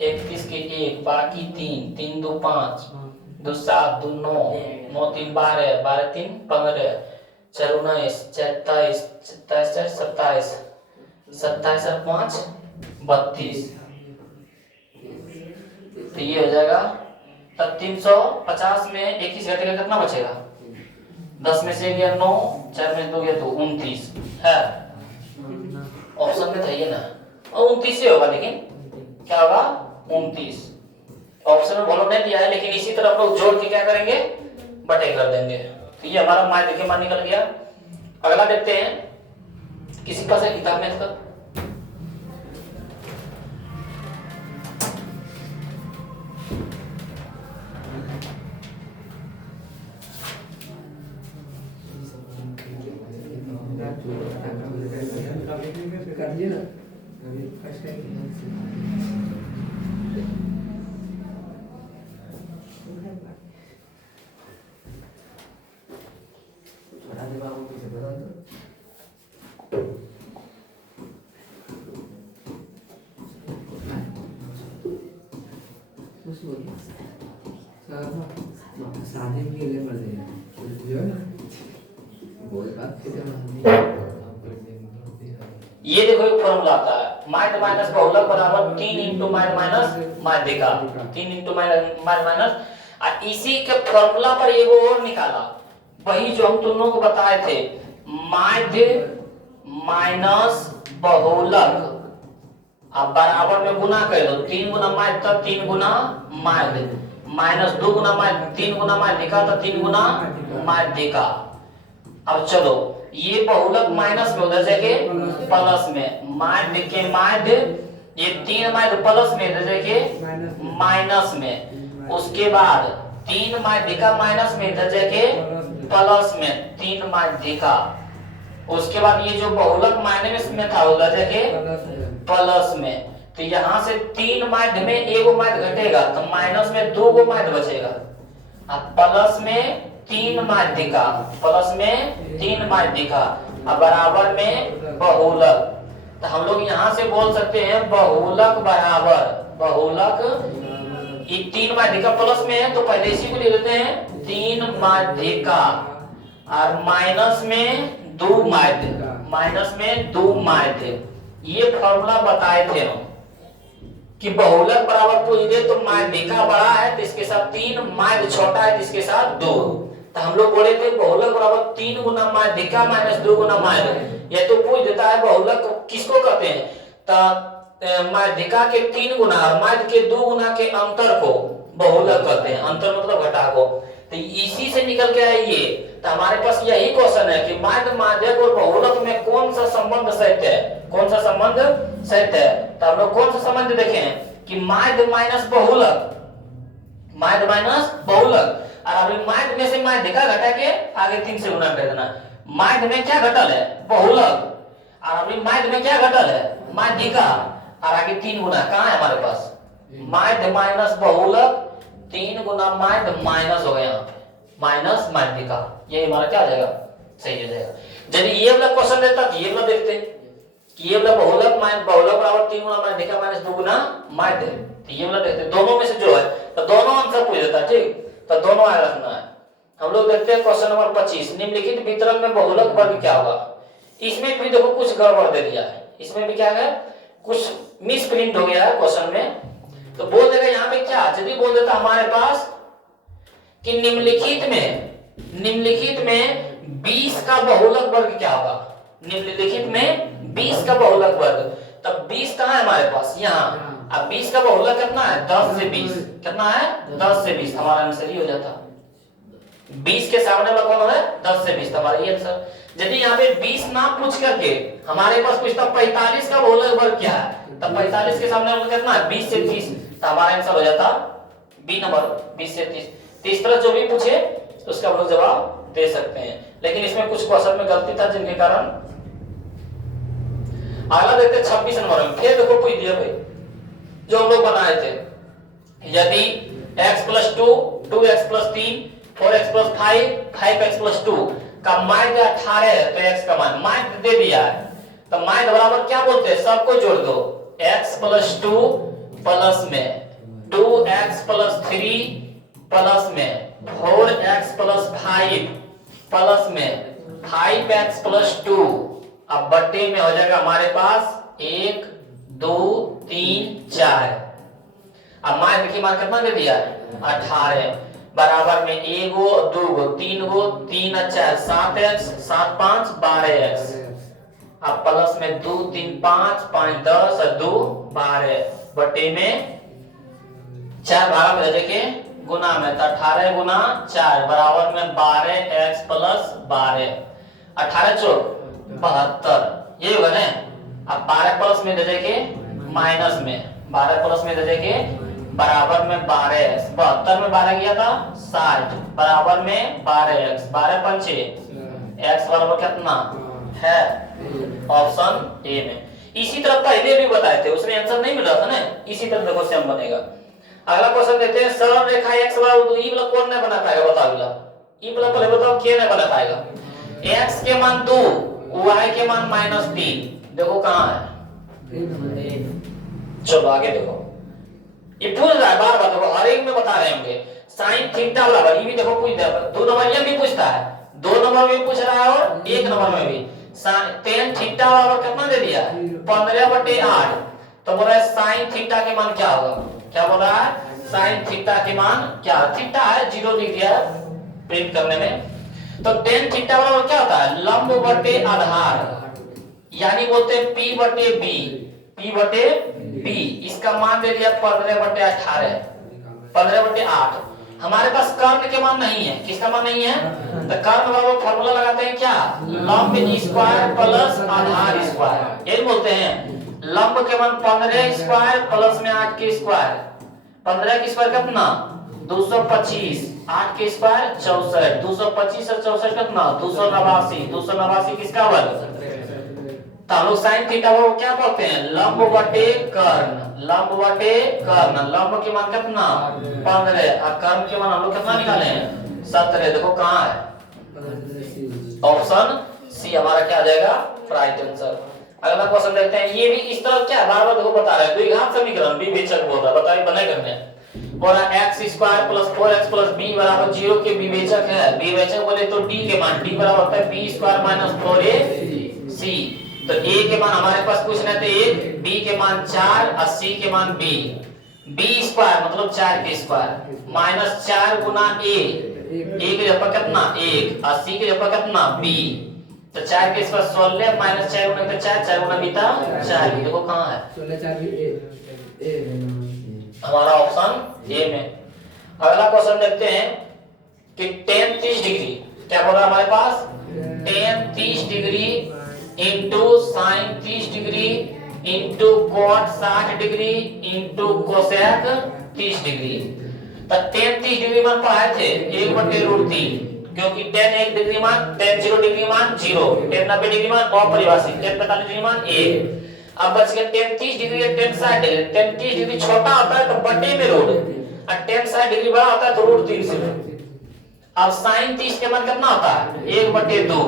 31 के 1 बाकी 3 3 2 5 2 7 2 9 9 3 12 12 3 15 4 19 27 27 27 27 और 5 32। तो ये हो जाएगा, तब 350 में 21 घटेगा कितना बचेगा, 10 में से गया 9, 4 में 2 गया 2, 29 है, ऑप्शन में था ये ना, और 29 ही होगा, लेकिन क्या होगा 29, ऑप्शन में भलो नहीं दिया है, लेकिन इसी तरह हम लोग जोड़ के क्या करेंगे, बटे कर देंगे। तो ये हमारा माध्य के मान निकल गया। अगला देखते हैं, किसी पास है किताब में इसका, सादे भी ले पड़ जाएगा जो ना वो बात फिर ये देखो एक फॉर्मूला आता है, माध्य माइनस बहुलक बराबर 3 इंटू माध्य माइनस माध्य का, 3 इंटू माध्य माइनस, और इसी के फॉर्मूला पर एक और निकाला, वही जो हम तुम लोगों को बताए थे, माध्य माइनस बहुलक, अब बराबर में गुना कर लो, 3 गुना माध्य तब 3 गुना माध्य, माइनस 2 गुना माध्य 3 गुना माध्य का, तो 3 गुना माध्य का। अब चलो ये बहुलक माइनस में उधर जाके प्लस में, माध्य के माध्य ये 3 माध्य प्लस में इधर जाके माइनस में, उसके बाद 3 माध्य का माइनस में इधर जाके प्लस में 3 माध्य का, उसके बाद ये जो बहुलक माइनस में था उधर जाके प्लस में, तो यहाँ से 3 माध्य में एगो माध्य घटेगा, तो माइनस में 2 गो माध्य बचेगा, अब प्लस में 3 माध्य का, प्लस में 3 माध्य का, अब बराबर में बहुलक, तो हम लोग यहाँ से बोल सकते हैं बहुलक बराबर, बहुलक ये 3 माध्य का प्लस में है तो पहले इसी को ले लेते हैं 3 माध्य का, और माइनस में 2 माध्य, माइनस में 2 माध्य। ये फॉर्मूला बताए थे हम कि बहुलक बराबर पूछ दे तो माध्य का बड़ा है तो इसके साथ 3, माध्य छोटा है तो इसके साथ 2, तो हम लोग बोले थे बहुलक बराबर 3 गुना माध्यिका माइनस 2 गुना माध्य, या तो पूछ देता है बहुलक किसको कहते हैं, तो माध्यिका के 3 गुना और माध्य के 2 गुना के अंतर को बहुलक कहते हैं। अंतर मतलब घटा को। तो इसी से निकल के आया ये। तो हमारे पास यही क्वेश्चन है कि माध्य, माध्यक और बहुलक में कौन सा संबंध सहित है, कौन सा संबंध सहित है। तो हम लोग कौन सा संबंध देखे हैं कि माध्य माइनस बहुलक, माध्य माइनस बहुलक। और अभी माध्य में से माध्यिका घटा के आगे 3 से गुना कर देना। माध्य में क्या घटल है, बहुलक, और अभी माध्य में क्या घटल है, माध्यिका, और आगे 3 गुना कहाँ है हमारे पास, माध्य माइनस बहुलक, 3 गुना माध्य माइनस हो गया माइनस माध्यिका। ये हमारा क्या आ जाएगा, सही हो जाएगा। यदि ये वाला क्वेश्चन देता तो ये वाला देखते कि ये वाला बहुलक माइनस बहुलक बराबर 3 गुना माध्यिका माइनस 2 गुना माध्य, तो ये वाला देखते दोनों में से जो है, तो दोनों आंसर पूछ देता। ठीक, तो दोनों आगे रखना है। हम लोग देखते हैं क्वेश्चन नंबर 25, निम्नलिखित वितरण में बहुलक वर्ग क्या होगा। इसमें भी देखो कुछ गड़बड़ दे दिया है, इसमें भी क्या है, कुछ मिस प्रिंट हो गया है क्वेश्चन में। तो बोल देगा यहाँ पे क्या, यदि बोल देता हमारे पास कि निम्नलिखित में 20 का बहुलक वर्ग क्या होगा, निम्नलिखित में 20 का बहुलक वर्ग। तब 20 कहाँ है हमारे पास, यहाँ। अब 20 का बहुलक कितना है, 10 से 20, कितना है, 10 से 20, हमारा आंसर ही हो जाता। 20 के सामने वाला कौन है, 10 से 20, हमारा ये आंसर। यदि यहाँ पे 20 ना पूछ करके हमारे पास पूछता 45 का बहुलक वर्ग क्या है, तब 45 के सामने वाला कितना है, 20 से 30, तो हमारा आंसर हो जाता बी नंबर, 20 से 30। तो इस तरह जो भी पूछे उसका हम लोग जवाब दे सकते हैं। लेकिन इसमें कुछ क्वेश्चन में गलती था जिनके कारण। अगला देखते 26 नंबर में, फिर देखो पूछ दिया भाई जो हम लोग बनाए थे, यदि x + 2, 2x + 3, 4x + 5, 5x + 2 का माध्य 18 है, तो x का मान माध्य दे दिया है, तो माध्य बराबर क्या बोलते हैं, सबको जोड़ दो, x + 2 प्लस में 2x + 3 प्लस में 4x + 5 प्लस में 5x + 2, अब बट्टे में हो जाएगा हमारे पास 1 2 3 4। अब माध्य की मान कितना दे दिया, 18, बराबर में 1 गो 2 गो 3 गो 3 4 7x 7 5 12x, अब प्लस में 2 3 5 5 10 और 2 12, बटे में 4 भागा में रखे गुना में, तो 18 गुना 4 बराबर में 12x + 12, 18 चौक 72, ये होगा ना। अब 12 प्लस में दे देके माइनस में, 12 प्लस में दे देके बराबर में 12x, 72 में 12 गया था 60, बराबर में 12x, 12 पंचे x बराबर कितना है, ऑप्शन ए में। इसी तरह पहले भी बताए थे, उसमें आंसर नहीं मिल रहा था ना, इसी तरह देखो सेम बनेगा। अगला क्वेश्चन देते हैं, सरल रेखा x बराबर 2, ई वाला कौन नहीं बना पाएगा, बताओ वाला ई वाला पहले बताओ क्या नहीं बना पाएगा। x के मान 2, y के मान -3, देखो कहां है, चलो आगे देखो, ये पूछ रहा है बार बार, देखो हर एक में बता रहे होंगे। sin थीटा बराबर, ये भी देखो पूछ दिया, 2 नंबर ये भी पूछता है, 2 नंबर में पूछ रहा है और 1 नंबर में भी। tan थीटा बराबर कितना दे दिया, 15/8, तो बोल रहा है sin थीटा के मान क्या होगा, क्या बोल रहा है, sin थीटा के मान क्या, थीटा है 0 लिख दिया प्रिंट करने में। तो tan थीटा बराबर क्या होता है, लंब बटे आधार, यानी बोलते हैं P/B, इसका मान दे दिया 15/18, 15/8। हमारे पास कर्ण के मान नहीं है, किसका मान नहीं है, तो कर्ण बराबर फॉर्मूला लगाते हैं क्या, लंब स्क्वायर प्लस आधार स्क्वायर, ये बोलते हैं लंब के मान 15 स्क्वायर प्लस में 8 के स्क्वायर, 15 के स्क्वायर कितना 225, 8 के स्क्वायर 64, 225 और 64 कितना 289, 289 किसका वर्ग। तो हम लोग sin थीटा को क्या बोलते हैं, लंब बटे कर्ण, लंब बटे कर्ण, लंब के मान कितना 15 और कर्ण के मान हम लोग कितना निकाले हैं 17, देखो कहां है, ऑप्शन सी हमारा क्या आ जाएगा, राइट आंसर। अगला क्वेश्चन देखते हैं, ये भी इस तरह क्या बार बार देखो बता रहा है, द्विघात समीकरण विवेचक बोल रहा है, बताइए बने करने बोला x² + 4x + b बराबर 0 के विवेचक है, विवेचक बोले तो d के मान, d बराबर होता है b² - 4ac, तो a के मान हमारे पास कुछ नहीं थे 1, b के मान 4 और c के मान b, b² मतलब 4 के square minus 4 Guna a, a के जगह पर कितना 1 और c के जगह पर कितना b, तो 4 के इस पर 16 माइनस 4 गुना 4, 4 गुना बीता 4। देखो कहाँ है 16 4 भी ए हमारा ऑप्शन ए में। अगला क्वेश्चन देखते हैं कि tan 30 डिग्री क्या बोल रहा है हमारे पास, tan 30 degree into sin 30 degree into cot 60 degree into cosec 30 degree. तो tan 30 डिग्री मान पढ़ाए थे 1/√3, क्योंकि tan 1 डिग्री मान tan 0 डिग्री मान 0, tan 90 डिग्री मान अपरिभाषित, tan 45 डिग्री मान 1। अब बच गया tan 30 डिग्री और tan 60 डिग्री। tan 30 डिग्री छोटा होता है तो बटे में रूट, और tan 60 डिग्री बड़ा होता है तो √3 से। अब sin 30 के मान कितना होता है 1/2,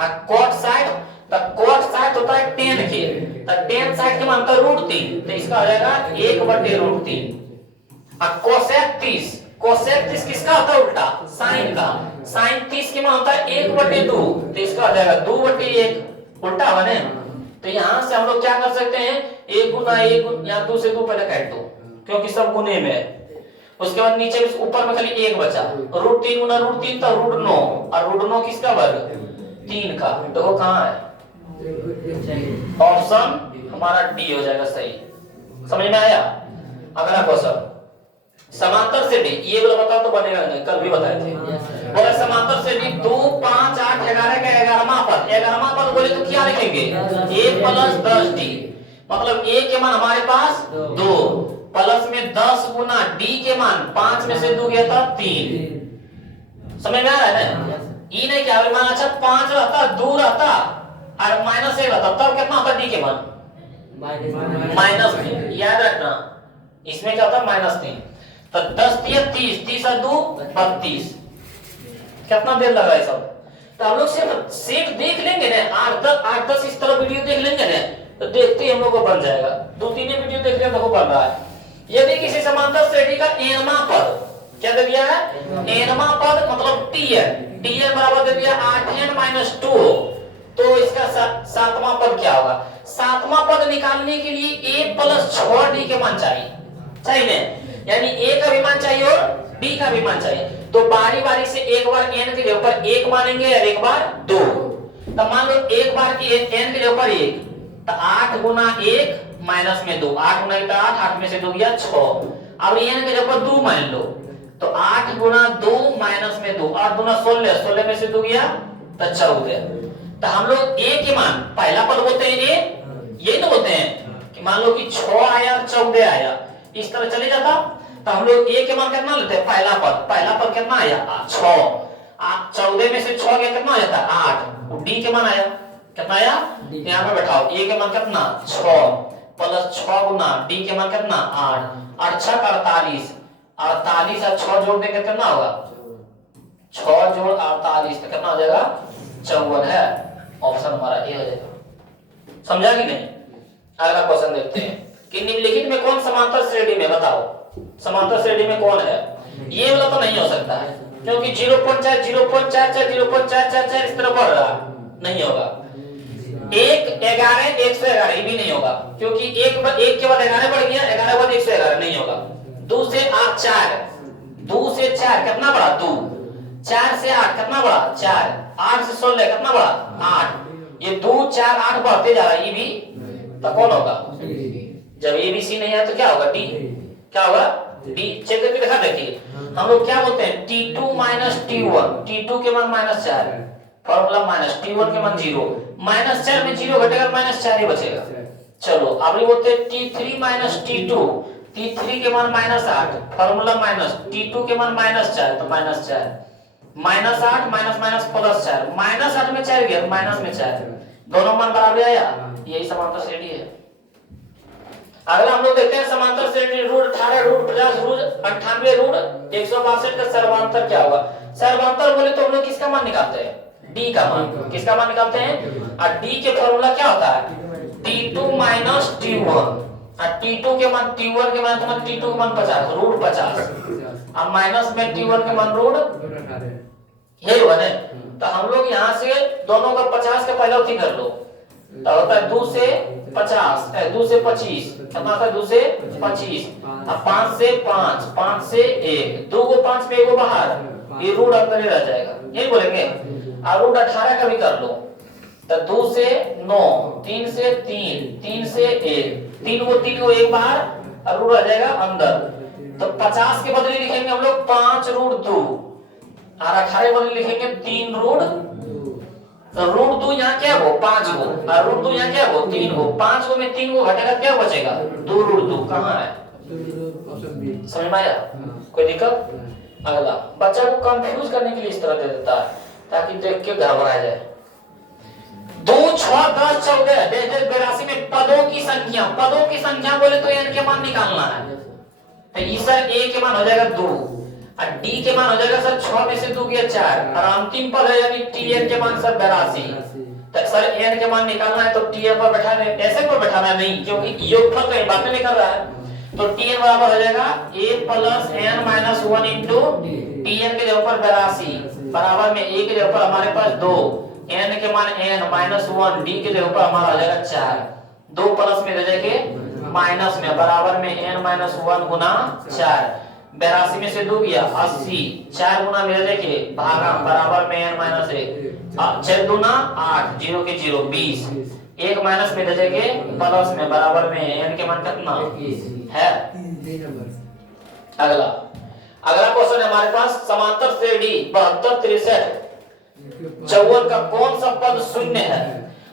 और cot 60 तो cot 60 होता है tan के, तो tan 60 के मान होता है √3, तो इसका हो जाएगा 1/√3। और cosec 30 किसका होता है उल्टा sin का, sin 30 के मान होता है 1/2, तो इसका हो जाएगा 2/1 उल्टा बने। तो यहाँ से हम लोग क्या कर सकते हैं, 1 गुना 1 यहाँ 2 से 2 पहले काट दो क्योंकि सब गुने में है। उसके बाद नीचे ऊपर में खाली 1 बचा, √3 गुना √3 तो √9, और √9 किसका वर्ग 3 का। देखो कहाँ है ऑप्शन हमारा डी हो जाएगा सही। समझ में आया। अगला क्वेश्चन समांतर से डी, ये वाला बताओ तो बनेगा नहीं, कल भी बताए थे। बोले समांतर से डी 2 5 8 11 का 11वां पद, 11वां पद बोले तो क्या लिखेंगे a + 10d, मतलब a के मान हमारे पास 2 प्लस में 10 गुना d के मान 5 में से 2 गया था 3। समझ में आ रहा है ना। ई नहीं क्या मान, अच्छा 5 रहता 2 रहता और -1 रहता तब कितना होता d के मान -3। याद रखना इसमें क्या होता है -3। तो 10 × 30, 30 और 2 32। कितना देर लगा है सब। तो हम लोग सिर्फ सेट देख लेंगे ना, 8-10 इस तरह वीडियो देख लेंगे ना, तो देखते ही हम लोग को बन जाएगा। 2-3 वीडियो देख लिया तो बन रहा है। यदि किसी समांतर श्रेणी का nवां पद क्या दे दिया है, nवां पद मतलब tn बराबर दे दिया 8n - 2, तो इसका सातवां पद क्या होगा। सातवां पद निकालने के लिए a + 6d के मान चाहिए यानी a का भी मान चाहिए और d का भी मान चाहिए। तो बारी बारी से एक बार n के ऊपर 1 मानेंगे और एक बार 2। तो मान लो एक बार n के ऊपर 1, तो 8 गुना 1 माइनस में 2, 8 गुना 1 8, 8 में से 2 गया 6। अब n के ऊपर 2 मान लो, तो 8 गुना 2 माइनस में 2, 8 गुना 16, 16 में से 2 गया तो 14। तो हम लोग a के मान पहला पद बोलते हैं a, ये तो बोलते हैं कि मान लो कि 6 आया 14 आया, इस तरह चले जाता। तो हम लोग a के मान कितना लेते हैं, पहला पद कितना आया 6, 14 में से 6 गया कितना आ जाता है 8, d के मान आया कितना आया, यहाँ पे बैठाओ a के मान कितना 6 प्लस 6 गुना d के मान कितना 8, 8 6 48, 48 और 6 जोड़ देंगे कितना होगा 6 जोड़ 48 तो कितना हो जाएगा 54 है। ऑप्शन हमारा ए हो जाएगा। समझा कि नहीं। अगला क्वेश्चन देखते हैं कि निम्नलिखित में कौन समांतर श्रेणी में, बताओ समांतर श्रेणी में कौन है। ये वाला तो नहीं हो सकता है क्योंकि 0.4 0.4 0.444 इस तरह बढ़ रहा नहीं होगा। 1 11 111 ये भी नहीं होगा क्योंकि 1 के बाद 11 बढ़ गया, 11 बाद 111 नहीं होगा। 2 से 8 4, 2 से 4 कितना बड़ा 2, 4 से 8 कितना बड़ा 4, 8 से 16 कितना बड़ा 8। ये 2 4 8 बढ़ते जा रहा है, ये भी तो कौन होगा। जब ए बी सी नहीं है तो क्या होगा डी, क्या होगा डी। चेक करके दिखा देखिए हम लोग क्या बोलते हैं t2 - t1, t2 के मान -4 फॉर्मूला माइनस, t1 के मान 0, -4 में 0 घटेगा -4 ही बचेगा। चलो अब ये बोलते हैं t3 - t2, t3 के मान -8 फॉर्मूला माइनस, t2 के मान -4 तो -4, -8 माइनस +4, -8 में 4 गया माइनस में 4, दोनों मान बराबर आया। यही समांतर श्रेणी है। अगला हम लोग देखते हैं समांतर श्रेणी √18 √50 √98 √162 का सर्वांतर क्या होगा। सर्वांतर बोले तो हम लोग किसका मान निकालते हैं d का मान, किसका मान निकालते हैं। और d के फॉर्मूला क्या होता है t2 - t1, और t2 के मान t1 के मान कितना, t2 के मान 50 √50 और माइनस में t1 के मान √18 यही होगा ना। तो हम लोग यहाँ से दोनों का 50 का पहले उठी कर लो, तो होता है 2 से 50 2 से 25 कितना होता है 2 से 25, अब 5 से 5, 5 से 1, 2 को 5 में 1 को बाहर, ये रूट अंदर ही रह जाएगा, यही बोलेंगे। और √18 का भी कर लो, तो 2 से 9, 3 से 3, 3 से 1, 3 को एक बार और रूट आ जाएगा अंदर। तो 50 के बदले लिखेंगे हम लोग 5 रूट 2 और 18 के बदले लिखेंगे 3 रूट। तो रूट 2 यहाँ क्या हो 5 हो और रूट 2 यहाँ क्या हो 3 हो। 5 को में 3 को घटेगा क्या बचेगा 2 रूट 2। कहाँ है समझ में आया? कोई दिक्कत? अगला बच्चा को कंफ्यूज करने के लिए इस तरह दे देता है ताकि देख के घबरा जाए। 2, 6, 10, 14 82 में पदों की संख्या बोले तो n के मान निकालना है। तो ई सर a के मान हो जाएगा 2 और d के मान हो जाएगा सर 6 में से 2 गया 4 और अंतिम पद है यानी tn के मान सर 82। तो सर n के मान निकालना है तो tn पर बैठा दे, ऐसे पर बैठाना नहीं क्योंकि योगफल तो बात में निकल रहा है। तो tn बराबर हो जाएगा a plus n minus 1 into tn के जगह पर 82 बराबर में a के जगह पर हमारे पास 2, n के मान n माइनस 1, d के जगह पर हमारा हो जाएगा 4, 2 प्लस में रह जाएगा माइनस में बराबर में n माइनस 1 गुना 4, 82 में से 2 गया 80, 4 गुना में रह जाएगा भागा बराबर में n माइनस 1, 6 दूना 8, 0 के 0 20, 1 माइनस में रह जाएगा प्लस में बराबर में n के मान कितना है। अगला क्वेश्चन है हमारे पास समांतर श्रेणी 72 63 54 का कौन सा पद शून्य है।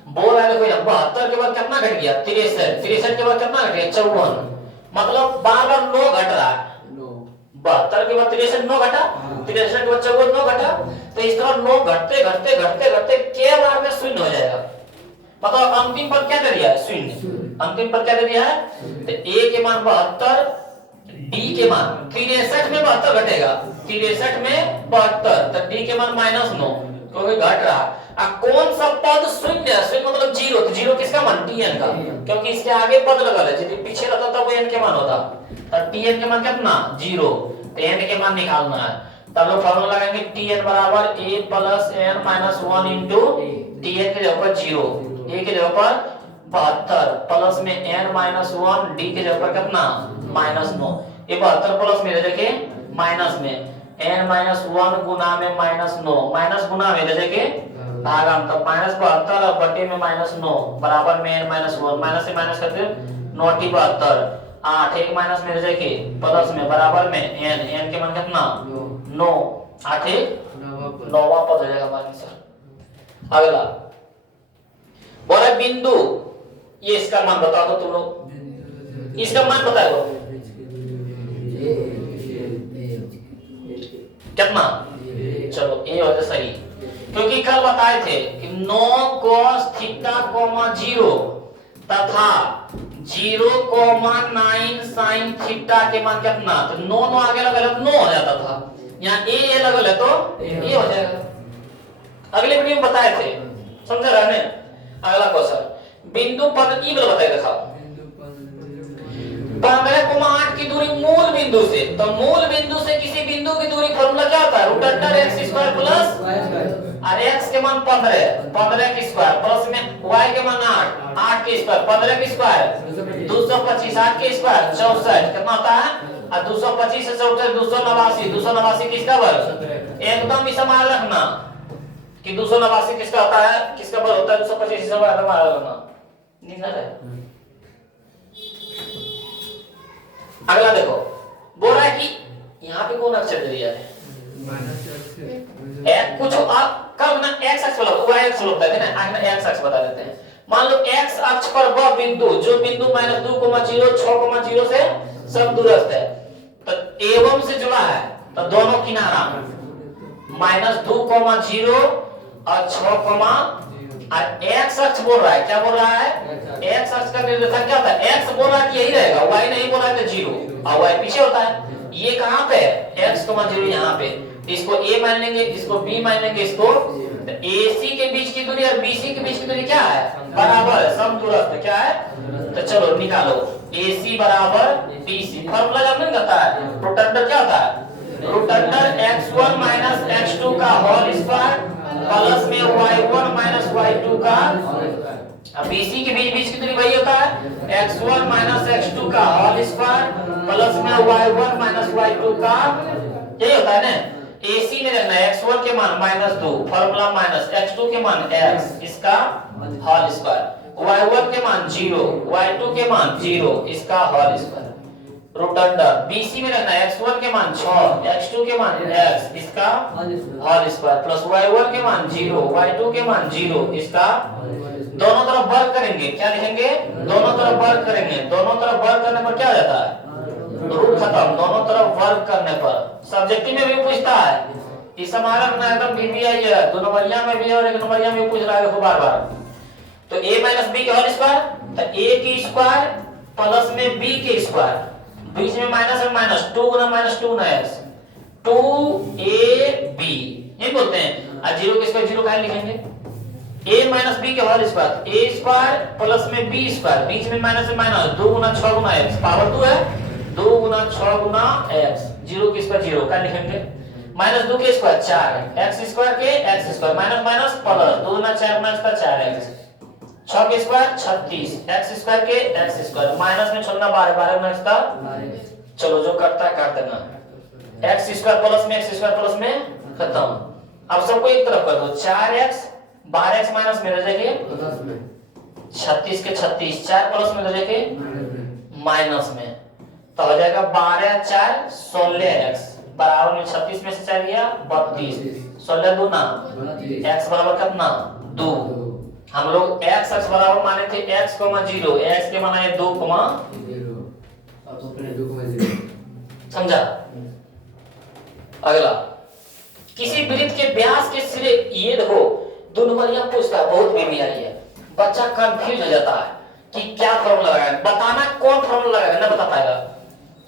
बोल रहा है देखो 72 के बाद कितना घट गया 63, 63 के बाद कितना घट गया 54, मतलब बार बार 9 घट रहा है। 72 के बाद 63 9 घटा, 63 के बाद 54 9 घटा, तो इस तरह 9 घटते घटते घटते घटते के बार में शून्य हो जाएगा। मतलब अंतिम पद क्या दे दिया है शून्य। अंतिम पद क्या दे दिया है तो a के मान 72, d के मान 63 में 72 घटेगा, 63 में 72 तो d के मान -9 क्योंकि घट रहा। अब कौन सा पद शून्य है, शून्य मतलब 0, तो 0 किसका मान tn का, क्योंकि इसके आगे पद लगा है, यदि पीछे रहता था वो n के मान होता, तो tn के मान कितना 0, तो n के मान निकालना है। तब लोग फार्मूला लगाएंगे tn बराबर a plus n minus 1 into tn के जगह पर 0, a के जगह पर 72 प्लस में n माइनस 1, d के जगह पर कितना -9, ये 72 प्लस में रह जाके माइनस में n माइनस 1 गुना में -9 माइनस गुना में रह जाके भागा, तब -72 और बटे में -9 बराबर में n माइनस 1 माइनस से माइनस करते 9 टी 72 8 एक माइनस में रह जाके प्लस में बराबर में n के मान कितना 9 8 9वां पद हो जाएगा हमारे आंसर। अगला बोला बिंदु, ये इसका मान बता दो तुम लोग, इसका मान बताओ कितना। चलो ए हो जाए सही, क्योंकि कल बताए थे कि 9 cos थीटा 0 तथा 0,9 sin थीटा के मान कितना, तो 9 आगे लगा तो 9 हो जाता था, यहाँ ए लगल है तो ए हो जाएगा। अगले वीडियो में बताए थे, समझ रहे हैं। अगला क्वेश्चन बिंदु पद की बताइए दिखाओ। 15,8 की दूरी मूल बिंदु से, तो मूल बिंदु से किसी बिंदु की दूरी फॉर्मूला क्या होता है root under x square plus और x के मान 15 की स्क्वायर प्लस में y के मान 8 के स्क्वायर 15 की स्क्वायर 225 8 के स्क्वायर 64 कितना होता है, और 225 से 64 289 किसका वर्ग, एकदम ही समान रखना कि 289 किसका होता है, किसका वर्ग होता है 225 से समान रखना, नहीं ना है। अगला देखो बोल रहा है कि यहाँ पे कौन अक्षर दिया है कुछ आप कब ना x अक्ष वाला y अक्ष होता है ना, आगे ना x अक्ष बता देते हैं। मान लो x अक्ष पर वह बिंदु जो बिंदु -2,0 6,0 से सब दूरस्थ है, तो एवं से जुड़ा है, तो दोनों किनारा -2,0 और 6, और x अक्ष बोल रहा है, क्या बोल रहा है x अक्ष का निर्देशांक क्या होता है, x बोल रहा है कि यही रहेगा, y नहीं बोल रहा है तो 0 और y पीछे होता है। ये कहां पे है x, 0 यहां पे, इसको a मान लेंगे, इसको b मान लेंगे, इसको AC के बीच की दूरी और BC के बीच की दूरी क्या है बराबर है, समदूरस्थ क्या है। तो चलो निकालो AC बराबर BC, फार्मूला जानते हैं कहता है रूट अंडर क्या होता है रूट अंडर x1 x2 का होल स्क्वायर प्लस में y1 y2 का, अब BC के बीच की दूरी वही होता है x1 x2 का होल स्क्वायर प्लस में y1 y2 का, यही होता है ना। AC में रखना है x1 के मान -2 फॉर्मूला माइनस x2 के मान x इसका होल स्क्वायर, y1 के मान 0 y2 के मान 0 इसका whole square, root under BC में रखना है x1 के मान 6 x2 के मान x इसका होल स्क्वायर प्लस y1 के मान 0 y2 के मान 0 इसका, दोनों तरफ वर्ग करेंगे, क्या लिखेंगे, दोनों तरफ वर्ग करेंगे, दोनों तरफ वर्ग करने पर क्या हो जाता है, रूट खत्म, दोनों तरफ वर्ग करने पर। सब्जेक्टिव में भी पूछता है, इस हमारा एकदम बीबीआई है, दो नंबरिया में भी और एक नंबरिया में भी पूछ रहा है बार बार। तो a माइनस b के होल स्क्वायर, तो a की स्क्वायर प्लस में b के स्क्वायर, बीच में माइनस है माइनस 2 गुना -2 गुना x 2ab ये बोलते हैं, और 0 के स्क्वायर 0 का लिखेंगे, a माइनस b के whole square a square plus में b स्क्वायर, बीच में माइनस है माइनस 2 गुना 6 गुना x पावर 2 है 2 गुना 6 गुना x, 0 के स्क्वायर 0 का लिखेंगे, -2 के स्क्वायर 4 x स्क्वायर के x square minus minus plus 2 गुना 4 गुना इसका 4x, 6 के स्क्वायर 36 x स्क्वायर के x स्क्वायर माइनस में 6 गुना 12 12 गुना इसका, चलो जो करता है काट देना, x स्क्वायर प्लस में x स्क्वायर प्लस में खत्म। अब सबको एक तरफ कर दो, 4x 12x माइनस में रह जाएंगे 36 के 36 4 प्लस में रह जाएंगे माइनस में, तो हो जाएगा 12 4 16x बराबर में 36 में से 4 गया 32, 16 दूना x बराबर कितना 2, हम लोग x अक्ष बराबर माने थे x, 0 x के माना है 2, 0 समझा। अगला, किसी वृत्त के व्यास के सिरे, ये देखो दो नंबर यहां पूछता है, बहुत बीबीआई है, बच्चा कंफ्यूज हो जाता है कि क्या फॉर्मूला लगाएगा, बताना कौन फॉर्मूला लगाएगा ना बता पाएगा।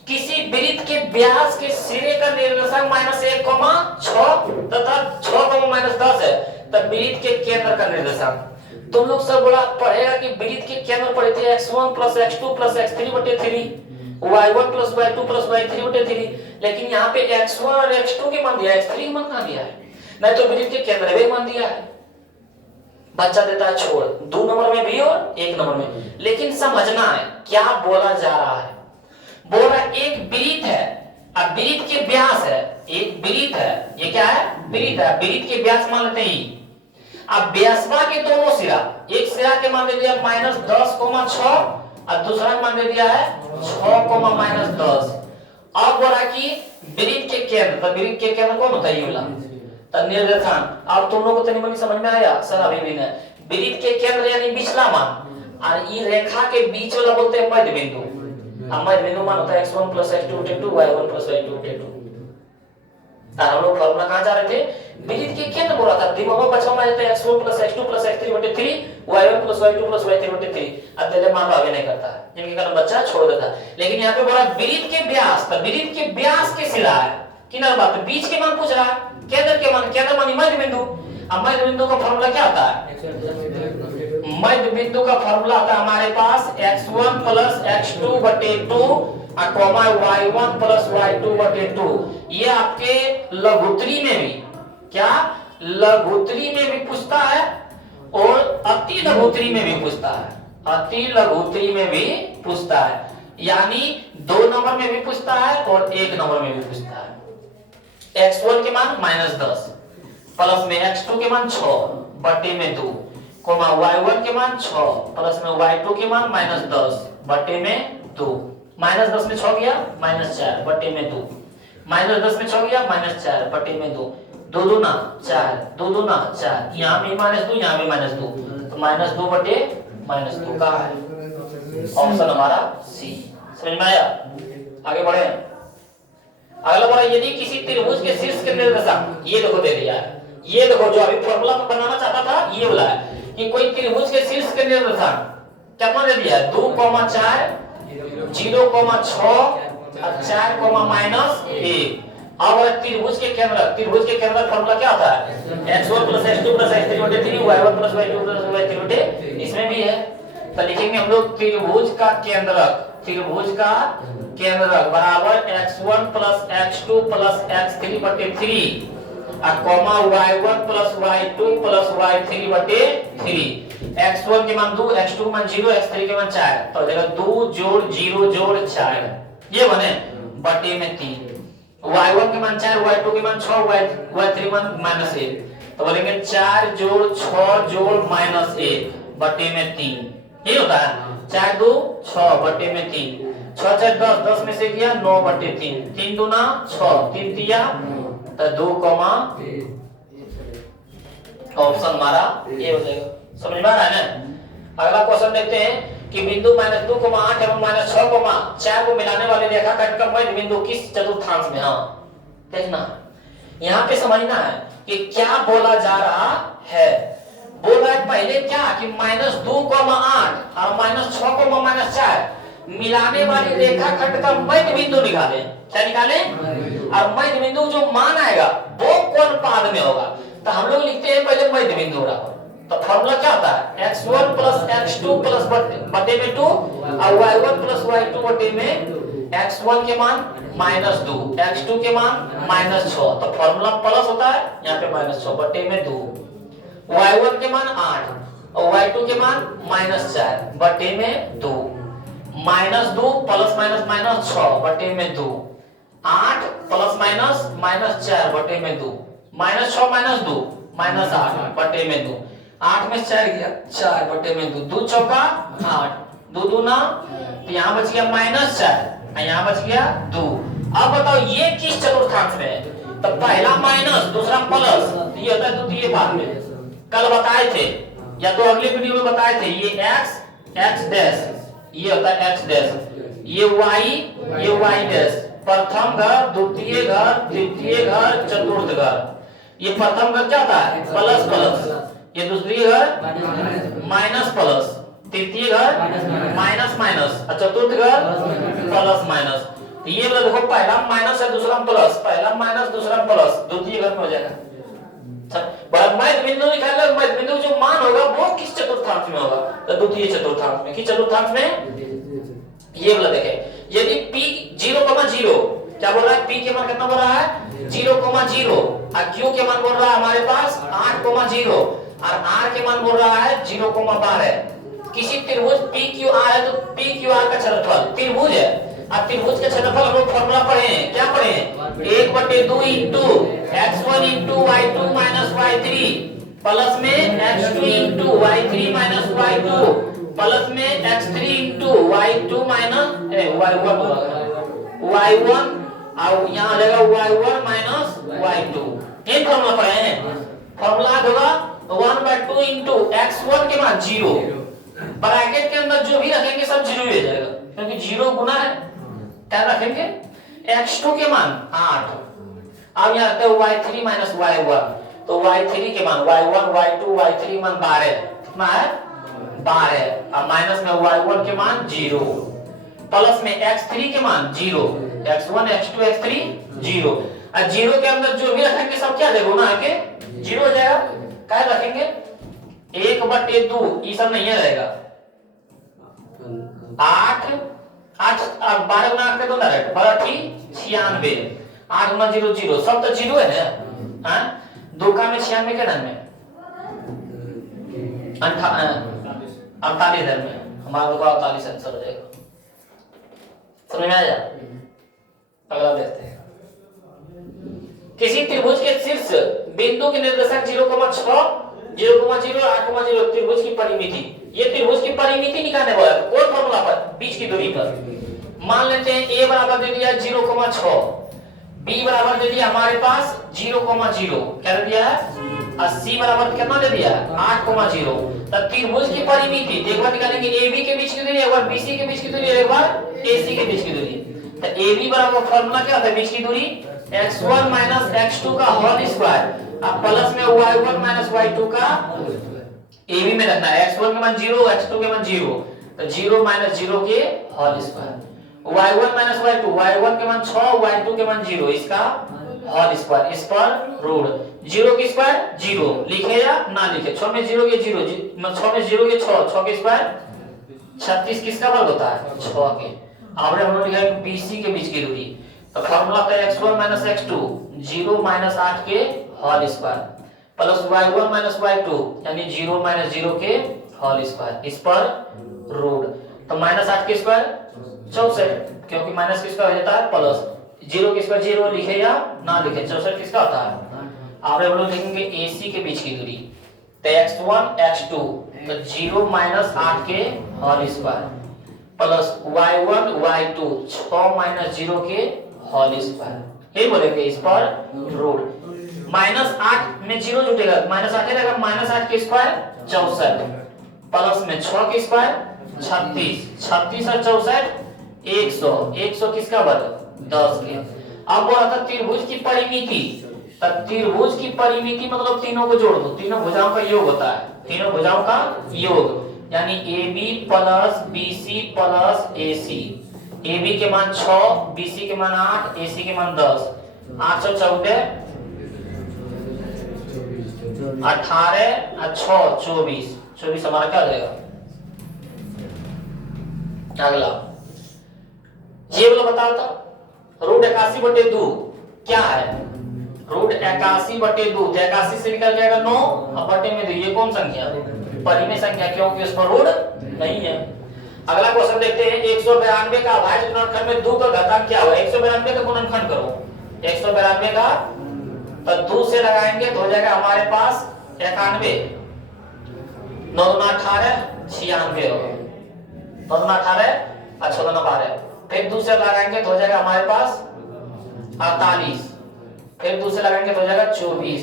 किसी वृत्त के व्यास के सिरे का निर्देशांक -1,6 तथा 6, -10 है, तब वृत्त के केंद्र का निर्देशांक, तुम लोग सब बड़ा पढ़ेगा कि वृत्त के केंद्र पढ़े थे x1 + x2 + x3/3 y1 + y2 + y3/3, लेकिन यहाँ पे x1 और x2 के मान दिया है, x3 के मान कहां दिया है, नहीं तो वृत्त के केंद्र में मान दिया है, बच्चा देता है छोड़ 2 नंबर में भी और 1 नंबर में। लेकिन समझना है क्या बोला जा रहा है, बोल रहा है एक वृत्त है, अब वृत्त के व्यास है, एक वृत्त है, ये क्या है वृत्त है, वृत्त के व्यास मान लेते ही, अब व्यासवा के दोनों सिरा, एक सिरा के मान दे दिया -10,6 और दूसरा मान दे दिया है 6, -10। अब बोला कि वृत्त के केंद्र, तो वृत्त के केंद्र कौन होता है ये वाला, तो निर्देशांक। अब तुम लोगों को तनी मनी समझ में आया सर, अभी भी नहीं, वृत्त के केंद्र यानी पिछला मान, और ये रेखा के बीच वाला बोलते हैं मध्य बिंदु, मध्य बिंदु मान होता है x1 + x2/2 y1 + y2/2। हम लोग फॉर्मूला कहां जा रहे थे, वृत्त के केंद्र बोला था, दिमाग में बचा हुआ जाता है x1 + x2 + x3/3 y1 + y2 + y3/3। अब दे मान आगे नहीं करता, जिनके कारण बच्चा छोड़ देता, लेकिन यहाँ पे बोला वृत्त के व्यास, तो वृत्त के व्यास के सिरा है किनारा बात, बीच के मान पूछ रहा है, केंद्र के मान, केंद्र मान मध्य बिंदु। अब मध्य बिंदु का फॉर्मूला क्या होता है, मध्य बिंदु का फॉर्मूला आता है हमारे पास x1 + x2/2 y1 + y2/2। ये आपके लघुत्तरी में भी, क्या लघुत्तरी में भी पूछता है और अति लघुत्तरी में भी पूछता है, अति लघुत्तरी में भी पूछता है, यानी 2 नंबर में भी पूछता है और 1 नंबर में भी पूछता है। x1 के मान -10 प्लस में x2 के मान 6/2 y1 के मान 6 प्लस में y2 के मान -10/2, -10 में 6 गया -4/2, -10 में 6 गया -4/2, 2 दूना 4, 2 दूना 4, यहाँ भी -2 यहाँ भी -2, तो -2/-2 का है ऑप्शन हमारा सी। समझ में आया, आगे बढ़े। अगला बोला यदि किसी त्रिभुज के शीर्ष के निर्देशांक, ये देखो दे दिया है, ये देखो जो अभी फॉर्मूला बनाना चाहता था ये वाला है कि कोई त्रिभुज के शीर्ष के निर्देशांक कितना दे दिया है 2, 4, 0,6 और 4, -1। अब त्रिभुज के केंद्र फॉर्मूला क्या होता है x1 + x2 + x3/3 y1 + y2 + y3/3, इसमें भी है, तो लिखेंगे हम लोग त्रिभुज का केंद्रक बराबर x1 + x2 + x3/3 y1 + y2 + y3/3। x1 के मान 2, x2 के मान 0, x3 के मान 4, तो हो जाएगा 2 + 0 + 4, ये बने बटे में 3। y1 के मान 4, y2 के मान 6, y3 मान -1। तो बोलेंगे 4 जोड़ 6 जोड़ -1 बटे में 3। ये होता है 4 2 6 बटे में 3, 6 4 10, 10 में से किया 9 बटे 3, 3 दूना 6, 3 तिया तो 2, ऑप्शन हमारा ये हो जाएगा। समझ में आ रहा है ना। अगला क्वेश्चन देखते हैं कि बिंदु -2,8 एवं -6,4 को मिलाने वाले रेखाखंड का मध्य बिंदु किस चतुर्थांश में। हाँ देखना यहाँ पे समझना है कि क्या बोला जा रहा है। बोला है पहले क्या कि -2,8 और -6,4 मिलाने वाली रेखाखंड का मध्य बिंदु निकाले। क्या निकाले? और मध्य बिंदु जो मान आएगा वो कौन पाद में होगा। तो हम लोग लिखते हैं पहले मध्य बिंदु बराबर, तो फॉर्मूला क्या होता है x1 + x2 + बटे में 2 और y1 + y2 बटे में x1 के मान -2, x2 के मान -6। तो फॉर्मूला प्लस होता है, यहाँ पे -6 बटे में 2, y1 के मान 8 और y2 के मान -4 बटे में 2, -2 + -6 बटे में 2, 8 + -4 बटे में 2, -6 -2 -8 बटे में 2, 8 में 4 गया 4 बटे में 2, 2 चौका 8, 2 दूना, तो यहाँ बच गया -4 और यहाँ बच गया 2। अब बताओ ये किस चतुर्थांश में है। तो पहला माइनस दूसरा प्लस, ये होता है द्वितीय भाग में। कल बताए थे या तो अगले वीडियो में बताए थे, ये x डैश, ये होता है x डैश, ये y डैश, प्रथम घर, द्वितीय घर, तृतीय घर, चतुर्थ घर। ये प्रथम घर क्या होता है प्लस प्लस, ये दूसरी घर माइनस प्लस, तृतीय घर माइनस माइनस और चतुर्थ घर प्लस माइनस। ये वाला देखो पहला माइनस है दूसरा प्लस, पहला माइनस दूसरा प्लस, द्वितीय घर में हो जाएगा। मध्य बिंदु निकालना, मध्य बिंदु जो मान होगा वो किस चतुर्थांश में होगा। तो द्वितीय चतुर्थांश में। किस चतुर्थांश में? ये वाला देखें, यदि p 0,0 क्या बोल रहा है, p के मान कितना बोल रहा है 0,0 और q के मान बोल रहा है हमारे पास 8,0 और r के मान बोल रहा है 0,12। किसी त्रिभुज PQR है तो PQR का क्षेत्रफल त्रिभुज है, अब त्रिभुज का क्षेत्रफल हम लोग फॉर्मूला पढ़े हैं। क्या पढ़े हैं 1/2 into x1 into y2 minus y3 plus में x2 into y3 minus y2 plus में x3 into y2 minus y1 और यहाँ आ जाएगा y1 माइनस y2। ये फॉर्मूला पढ़े हैं। फॉर्मूला होगा 1/2 इंटू x1 के मान 0, ब्रैकेट के अंदर जो भी रखेंगे सब 0 ही हो जाएगा क्योंकि 0 गुना है। क्या रखेंगे x2 के मान 8, अब यहाँ आते y3 माइनस y1, तो y3 के मान y1 y2 y3 मान 12, कितना है 12 और माइनस में y1 के मान 0 प्लस में x3 के मान 0, x1 x2 x3 0 और 0 के अंदर जो भी रखेंगे सब क्या देगा ना आके 0 हो जाएगा। क्या रखेंगे 1/2, ये सब नहीं रहेगा 8 8 12 गुना 8 दो डायरेक्ट 96, 8 गुना 0 0, सब तो 0 है ना। हां 2 का में 96 के धन में 48 धन में हमारा को 48 आंसर हो जाएगा। समझ में आया? अगला देखते हैं। किसी त्रिभुज के शीर्ष बिंदु के निर्देशक 0,6 0,0 8,0 त्रिभुज की परिमिति, ये त्रिभुज की परिमिति निकालने वाला है कोई फॉर्मूला पर बीच की दूरी पर। मान लेते हैं a बराबर दे दिया 0,6, b बराबर दे दिया हमारे पास 0,0, क्या दे दिया है और c बराबर कितना दे दिया 8,0। तो त्रिभुज की परिमिति एक बार निकालेंगे ab के बीच की दूरी, एक बार bc के बीच की दूरी, एक बार ac के बीच की दूरी। तो ab बराबर फॉर्मूला क्या होता है बीच की दूरी x1 माइनस x2 का होल स्क्वायर, अब प्लस में y1 माइनस y2 का ab में रखना है। x1 के मान 0 x2 के मान 0, तो 0 माइनस 0 के whole square, y1 minus y2, y1 के मान 6 y2 के मान 0, इसका होल स्क्वायर, इस पर रूट 0 के स्क्वायर 0 लिखे या ना लिखे, 6 में 0 के 0, 6 में 0 के 6 के स्क्वायर 36, किसका वर्ग होता है 6 के। अब हम लोग लिखा है BC के बीच की दूरी, तो फार्मूला होता है x1 माइनस x2 0 माइनस 8 के whole square plus y1 minus y2 यानी 0 माइनस 0 के होल स्क्वायर, इस पर रूट, तो माइनस 8 के स्क्वायर 64 क्योंकि माइनस के स्क्वायर हो जाता है प्लस, जीरो किसका जीरो लिखे या ना लिखे, 64 किसका होता है। आप लोग लिखेंगे AC के बीच की दूरी, तो x1 x2 तो 0 माइनस 8 के whole square plus y1 y2 6 minus 0 के होल स्क्वायर, ये बोलेंगे इस पर रूट। माइनस 8 में 0 जुटेगा, माइनस 8 रहेगा, माइनस 8 के स्क्वायर 64 प्लस में 6 के स्क्वायर 36, 36 और 64 100, 100 किसका वर्ग 10 के। अब बोला था त्रिभुज की परिमिति, तब त्रिभुज की परिमिति मतलब तीनों को जोड़ दो, तीनों भुजाओं का योग होता है, तीनों भुजाओं का योग, यानी AB plus BC plus AC। AB के मान 6, BC के मान 8, AC के मान 10, 8 और 14 18 और 6 24, 24 हमारा क्या हो जाएगा। अगला ये बोलो बताओ तो रूट 81/2 क्या है, रूट 81/2, 81 से निकल जाएगा 9 और बटे में 2, ये कौन संख्या है, परिमेय संख्या, क्योंकि उस पर रूट नहीं है। अगला क्वेश्चन देखते हैं, 192 का अभाज्य गुणनखंड में 2 का घातांक क्या होगा। 192 का गुणनखंड करो, 192 का तो 2 से लगाएंगे तो हो जाएगा हमारे पास 91, 9 दूना 18 96 होगा, 9 दूना 18 और 6 दूना 12, फिर 2 से लगाएंगे तो हो जाएगा हमारे पास 48, फिर 2 से लगाएंगे तो हो जाएगा 24,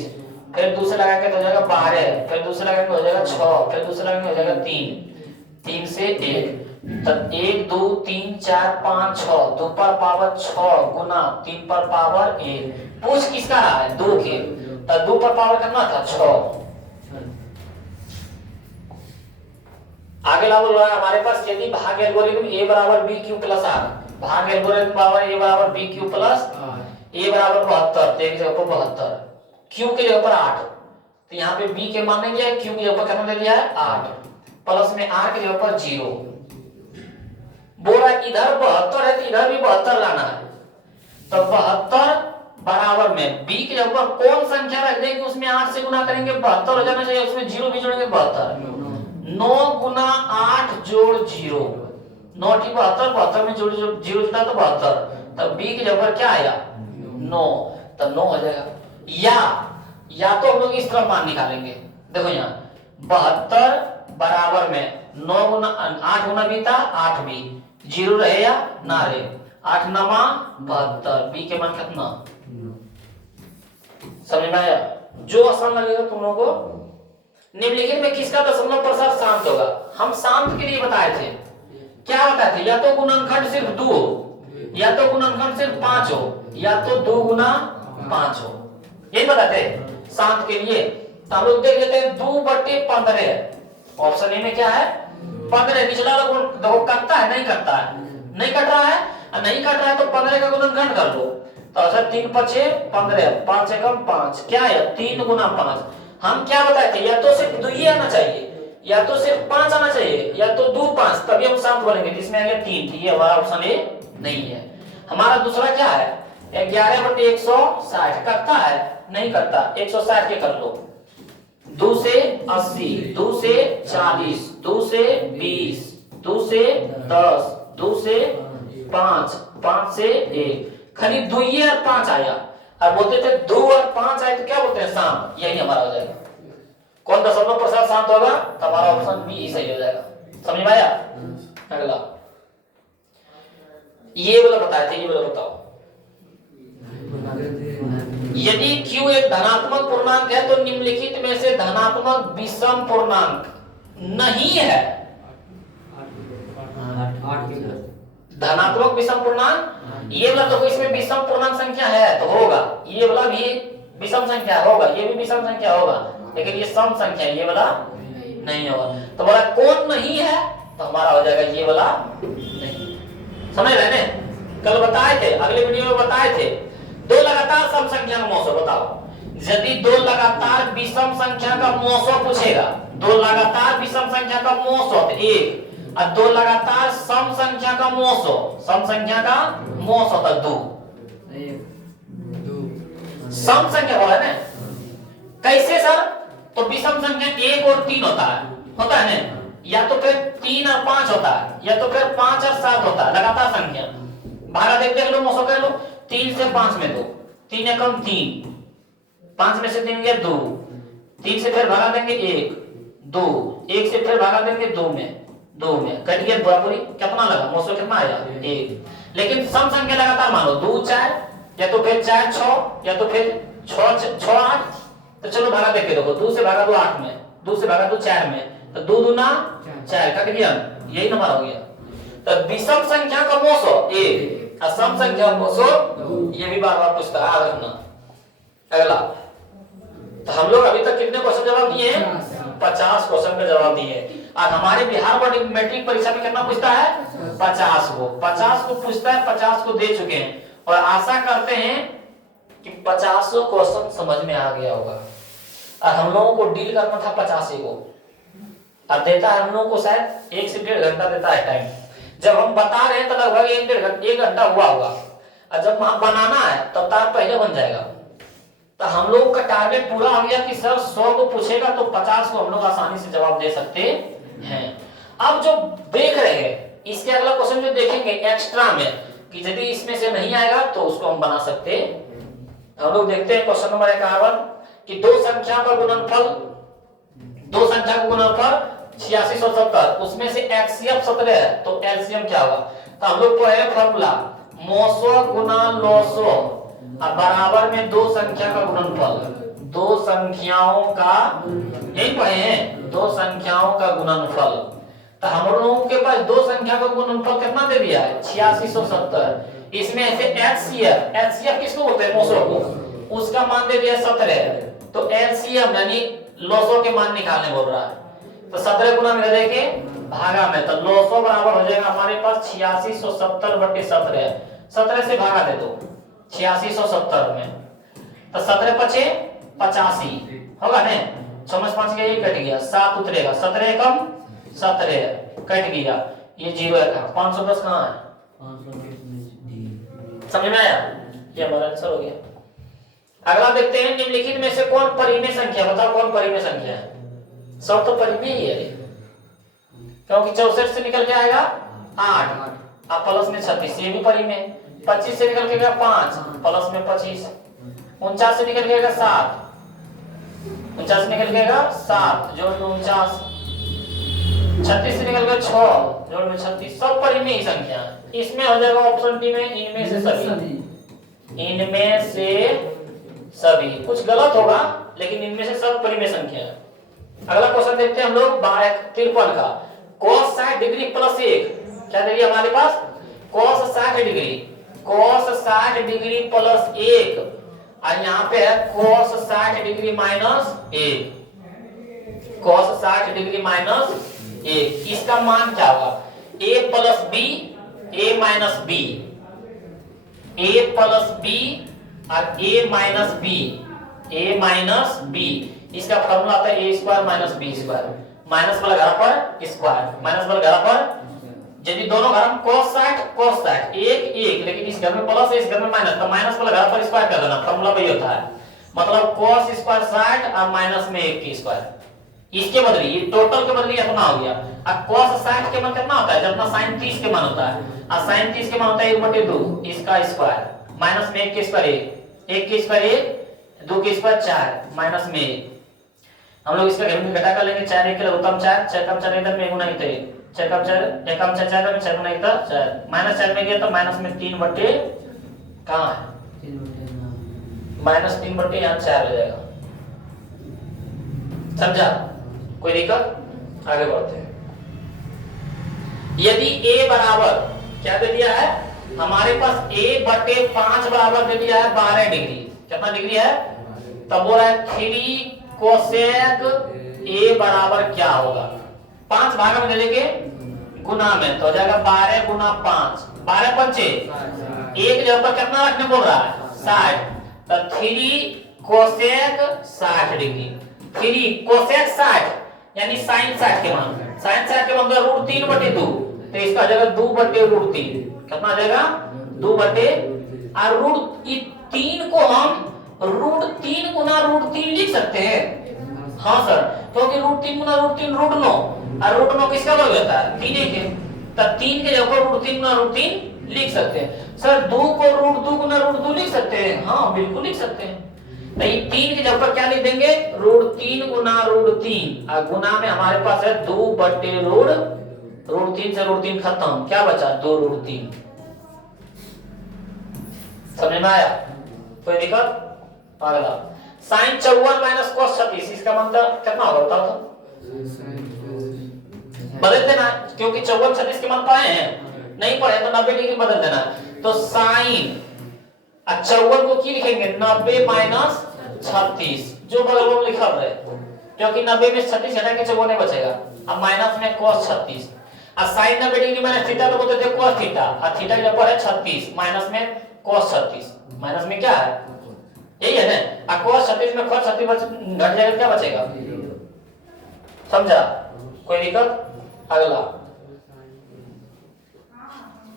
फिर 2 से लगाएंगे तो हो जाएगा 12, फिर 2 से लगाएंगे तो हो जाएगा 6, फिर 2 से लगाएंगे हो जाएगा 3, 3 से 1, तब 1 2 3 4 5 6, 2 पर पावर 6 गुना 3 पर पावर 1, पूछ किसका रहा है 2 के, तब 2 पर पावर कितना था 6। आगे ला बोल रहा है हमारे पास, यदि भाग एल्गोरिथम A बराबर BQ प्लस R, भाग एल्गोरिथम पावर A बराबर BQ प्लस A बराबर 72, तो एक जगह पर 72, Q की जगह पर 8, तो यहाँ पे B के मान लिया है, Q की जगह पर कितना ले लिया है 8, प्लस में R की जगह पर 0। बोला इधर 72 है तो इधर भी 72 लाना है, तो 72 बराबर में B की जगह पर कौन संख्या रख देंगे, उसमें 8 से गुना करेंगे 72 हो जाना चाहिए, उसमें 0 भी जोड़ेंगे 72, 9 गुना 8 जोड़ 0, 9 की 72, 72 में जोड़ 0 जुटा तो 72, तब B की जगह पर क्या आया 9, तब 9 हो जाएगा। या तो हम लोग इस तरह मान निकालेंगे, देखो यहाँ 72 बराबर में 9 गुना 8 गुना बीता 8 भी 0 रहे या ना रहे, 8 नमा 72, B के मान कितना समझ में आया। जो आसान लगेगा तुम लोगों को। निम्नलिखित में किसका दशमलव प्रसार शांत होगा, हम शांत के लिए बताए थे, क्या बताए थे, या तो गुणनखंड सिर्फ 2 हो, या तो गुणनखंड सिर्फ 5 हो, या तो 2 गुना 5 हो, यही बताते शांत के लिए। तो हम लोग देख लेते हैं 2/15, ऑप्शन ए में क्या है 15, निचला वाला देखो कटता है नहीं कटता है, नहीं कट रहा है, नहीं कट रहा है तो 15 का गुणनखंड कर लो, तो अच्छा 3 5 15, 5 से कम 5, क्या है 3 गुना 5। हम क्या बताए थे, या तो सिर्फ 2 ही आना चाहिए, या तो सिर्फ 5 आना चाहिए, या तो 2 5, तभी हम शांत बोलेंगे, जिसमें आ गया 3, ये हमारा ऑप्शन ए नहीं है। हमारा दूसरा क्या है 11/160, कटता है नहीं करता, 160 के कर लो, 2 से 80, 2 से 40, 2 से 20, 2 से 10, 2 से 5, 5 से 1, खाली 2 और 5 आया, और बोलते थे 2 और 5 आए तो क्या बोलते हैं शांत, यही हमारा हो जाएगा। कौन दशमलव प्रसार शांत होगा, तो हमारा ऑप्शन बी ही सही हो जाएगा, समझ में आया। अगला ये वाला बताए थे, ये वाला बताओ, यदि Q एक धनात्मक पूर्णांक है तो निम्नलिखित में से धनात्मक विषम पूर्णांक नहीं है। धनात्मक विषम पूर्णांक, ये वाला तो इसमें विषम पूर्णांक संख्या है तो होगा, ये वाला भी विषम संख्या होगा, ये भी विषम संख्या होगा, लेकिन ये सम संख्या ये वाला नहीं होगा। तो बोला कौन नहीं है, तो हमारा हो जाएगा ये वाला नहीं। समझ रहे हैं, कल बताए थे, अगले वीडियो में बताए थे 2 लगातार सम संख्या का मौसम बताओ। यदि 2 लगातार विषम संख्या का मौसम पूछेगा, 2 लगातार विषम संख्या का मौसम 1 और 2 लगातार सम संख्या का मौसम, सम संख्या का मौसम 2, सम संख्या बोला है ना, कैसे सर, तो विषम संख्या 1 और 3 होता है ना, या तो फिर 3 और 5 होता है, या तो फिर 5 और 7 होता है, लगातार संख्या। भागा देख लो, मौसम कर लो, 3 से 5 में 2, 3 एकम 3, 5 में से 3 गया 2, 3 से फिर भागा देंगे 1, 2, 1 से फिर भागा देंगे 2 में कट गया बराबरी। कितना लगा मौसम कितना आया 1। लेकिन सम संख्या लगातार मानो 2 4 या तो फिर 4 6 या तो फिर 6 8। तो चलो भागा देख के देखो, 2 से भागा दो 8 में, 2 से भागा दो 4 में, तो 2 दूना 4 कट गया, यही नंबर हो गया। तो विषम संख्या का मौसो 1 और सम संख्या का मौसो 2, ये भी बार बार पूछता है, याद रखना। अगला, तो हम लोग अभी तक कितने क्वेश्चन जवाब दिए हैं? 50 क्वेश्चन का जवाब दिए। और हमारे बिहार बोर्ड मैट्रिक परीक्षा में कितना पूछता है? 50 को पूछता है, 50 को दे चुके हैं और आशा करते हैं कि 50 क्वेश्चन समझ में आ गया होगा। और हम लोगों को डील करना था 50 को, और देता है हम लोगों को शायद 1 से 1.5 घंटा देता है टाइम। जब हम बता रहे हैं तो लगभग 1 घंटा हुआ होगा, और जब वहां बनाना है तब तक पहले बन जाएगा। तो हम लोग का टारगेट पूरा हो गया कि सर 100 को पूछेगा तो 50 को हम लोग आसानी से जवाब दे सकते हैं। अब जो देख रहे हैं इसके अगला क्वेश्चन जो देखेंगे एक्स्ट्रा में, कि यदि इसमें से नहीं आएगा तो उसको हम बना सकते हैं। हम लोग देखते हैं क्वेश्चन नंबर 51 कि दो संख्या का गुणनफल 8670, उसमें से HCF 17 है, तो एलसीएम क्या होगा? तो हम लोग पढ़े फॉर्मूला मोसो गुना लोसो बराबर में दो संख्या का गुणनफल, दो संख्याओं का, यही पढ़े हैं, दो संख्याओं का गुणनफल। तो हम लोगों के पास दो संख्या का गुणनफल कितना दे दिया है? 8670। इसमें से HCF किसको बोलते हैं? मोसो को, उसका मान दे दिया 17। तो एलसीएम यानी लोसो के मान निकालने बोल रहा है। तो 17 गुना में देके भागा में, तो लोसो बराबर हो जाएगा हमारे पास 8670 बटे 17। 17 से भागा दे दो 8670 में, तो 17 पचे 85 होगा ना। 6 के ये कट गया, 7 उतरेगा, 17 कम 17 कट गया, ये 0 है। 510 कहाँ है? समझ में आया? ये हमारा आंसर हो गया। अगला देखते हैं निम्नलिखित में से कौन परिमेय संख्या, बताओ कौन परिमेय संख्या है? सब तो परिमेय ही है, क्योंकि 64 से निकल के आएगा 8 अब प्लस में 36, ये भी परिमेय। 25 से निकल के गया 5 प्लस में 25, 49 से निकल के गया 7, 49 से निकल के गया 7 जोड़ में 49, 36 से निकल गया 6 जोड़ में 36, सब परिमेय ही संख्या है। इसमें हो जाएगा ऑप्शन डी में इनमें से सभी, इनमें से सभी। कुछ गलत होगा लेकिन इनमें से सब परिमेय संख्या है। अगला क्वेश्चन देखते हैं हम लोग 53 का, cos 60 डिग्री प्लस 1 क्या दे दिया हमारे पास? cos 60 degree, cos 60 degree plus 1, और यहाँ पे है cos 60 degree minus 1, cos 60 degree minus 1। इसका मान क्या होगा? a plus B, a minus B, a plus B और a minus B, a minus B. इसका फॉर्मूला आता है a square minus B square, minus वाला घर पर स्क्वायर, माइनस वाला घर पर, यदि दोनों घर में cos 60 एक, लेकिन इस घर में प्लस है इस घर में माइनस, तो माइनस वाला घर पर स्क्वायर कर देना, फॉर्मूला वही होता है। मतलब cos स्क्वायर 60 और माइनस में 1 की स्क्वायर, इसके बदले ये टोटल के बदले इतना हो गया। अब cos 60 के मान कितना होता है? जितना sin 30 के मान होता है, और sin 30 के मान होता है 1/2 इसका स्क्वायर, माइनस में 1 के स्क्वायर 1 के स्क्वायर 1, 2 के स्क्वायर 4, माइनस में 1। हम लोग इसका घेर में घटा कर लेंगे, 4 1 के लघुत्तम 4, 4 कम 4 इधर में 1 गुना इधर 4 कम 4 1 कम 4 4 में 4 गुना इधर 4, माइनस 4 में गया तो माइनस में 3 बटे कहां है? माइनस 3 बटे यहां 4 हो जाएगा। समझा? कोई दिक्कत? आगे बढ़ते हैं। यदि a बराबर क्या दे दिया है हमारे पास? a बटे 5 बराबर दे दिया है 12 डिग्री। कितना डिग्री है? तब बोल रहा है 3 कोसेक a बराबर क्या होगा? 5 भागा में ले लेंगे गुना में, तो हो जाएगा 12 गुना 5, 12 पंचे, एक जगह पर कितना रखने बोल रहा है? 60। तो 3 कोसेक 60 डिग्री, 3 कोसेक 60 यानी साइन 60 के मान, साइन 60 के मान √3/2, तो इसका जगह 2/√3 कितना जाएगा? 2 और √3 को हम √3 गुना √3 लिख सकते हैं। हाँ सर, क्योंकि √3 गुना √3 √9, और √9 किसका वर्ग होता है? 3 के, तब 3 के जगह √3 गुना √3 लिख सकते हैं। सर 2 को √2 गुना √2 लिख सकते हैं? हाँ बिल्कुल लिख सकते हैं। तो ये 3 की जगह पर क्या लिख देंगे? √3 गुना √3 और गुना में हमारे पास है 2 बटे √3 से √3 खत्म, क्या बचा? 2 √3। समझ में आया? कोई दिक्कत? अगला sin 54 - cos 36, इसका मतलब कितना होगा बताओ तो? बदल देना है, क्योंकि 54 36 के मान पाए हैं, नहीं पढ़े तो 90 डिग्री बदल देना है। तो sin 54 को की लिखेंगे 90 - 36, जो बगल में लिखा रहे, क्योंकि 90 में 36 हटा के 54 नहीं बचेगा। अब माइनस में cos 36 और sin 90 डिग्री माइनस थीटा तो बोलते थे cos थीटा, और थीटा के ऊपर है 36 माइनस में cos 36, माइनस में क्या है? यही है ना। और cos 36 में cos 36 घट जाएगा, क्या बचेगा? समझा? कोई दिक्कत? अगला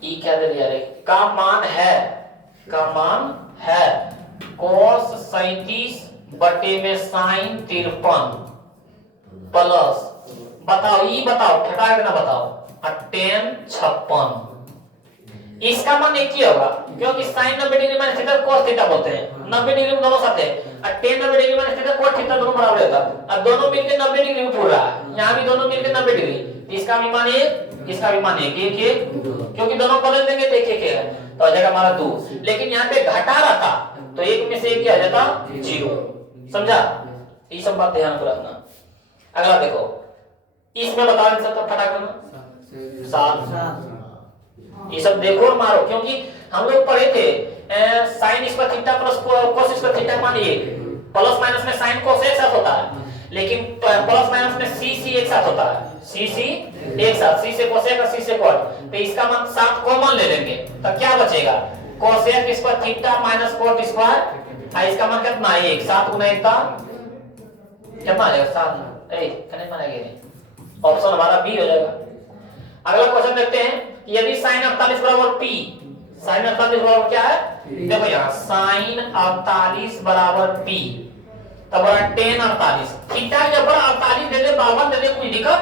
ई क्या दे दिया रे? का मान है cos 37 बटे में sin 53 प्लस, बताओ ई बताओ, घटा के ना बताओ, tan 56। इसका मान एक ही होगा, क्योंकि sin 90 degree minus theta cos theta बोलते हैं, 90 डिग्री में दोनों साथ है, और tan 90 degree minus theta cos theta दोनों बराबर होता है। अब दोनों मिलकर 90 डिग्री में पूर रहा है, यहाँ भी दोनों मिलकर 90 डिग्री, इसका भी मान 1, इसका भी मान 1, क्योंकि दोनों बदल देंगे तो 1 है, तो आ जाएगा हमारा 2। लेकिन यहाँ पे घटा रहता तो 1 में से 1 क्या आ जाता? 0। समझा? ये सब बात ध्यान में रखना। अगला देखो, इसमें बता नहीं सकता फटाक में 7। ये सब देखो और मारो, क्योंकि हम लोग पढ़े थे sin square theta plus cos square theta मान 1, प्लस माइनस में sin cos एक साथ होता है, लेकिन प्लस माइनस में c एक साथ होता है, c एक साथ, c से cosec और c से cot, तो इसका मान 7 कॉमन ले लेंगे तो क्या बचेगा? cosec square theta minus cot square, और इसका मान कितना है? 1। 7 गुना 1 का कितना आ जाएगा? 7। ए कने मानेंगे, ऑप्शन हमारा बी हो जाएगा। अगला क्वेश्चन देखते हैं, यदि sin 48 बराबर p, sin 48 बराबर क्या है? देखो यहाँ sin 48 बराबर p, तब tan 48, थीटा के ऊपर 48 दे दे, 52 दे दे, कोई दिक्कत?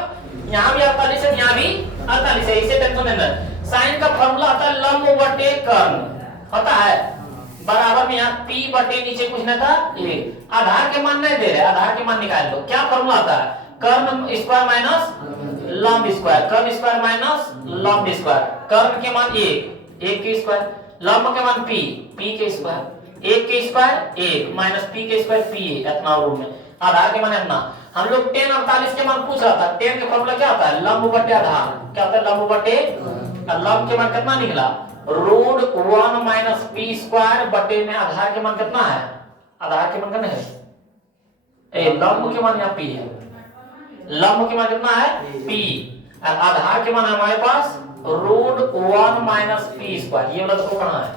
यहाँ भी 48 है, यहाँ भी 48 है, इसे टेंशन लेना। sin का फार्मूला आता है लंब बटे कर्ण, होता है बराबर में यहाँ p बटे नीचे कुछ नहीं था, ये आधार के मान नहीं दे रहे, आधार के मान निकाल लो। क्या फार्मूला आता है? कर्ण स्क्वायर माइनस लंब स्क्वायर, कर्ण स्क्वायर माइनस लंब स्क्वायर, कर्ण के मान 1 के स्क्वायर, लंब के मान p के स्क्वायर, 1 के स्क्वायर 1 माइनस p के स्क्वायर p, इतना रूप में आधार के मान इतना। हम लोग tan 48 के मान पूछ रहा था, tan के फार्मूला क्या होता है? लंब बटे आधार, क्या होता है? लंब बटे, लंब के मान कितना निकला? √1 माइनस p स्क्वायर बटे में आधार के मान कितना है? आधार के मान कितना है? लंब के मान यहाँ p है, लंब के मान कितना है? p, आधार के मान हमारे पास √1 माइनस p स्क्वायर, ये वाला देखो कहां है?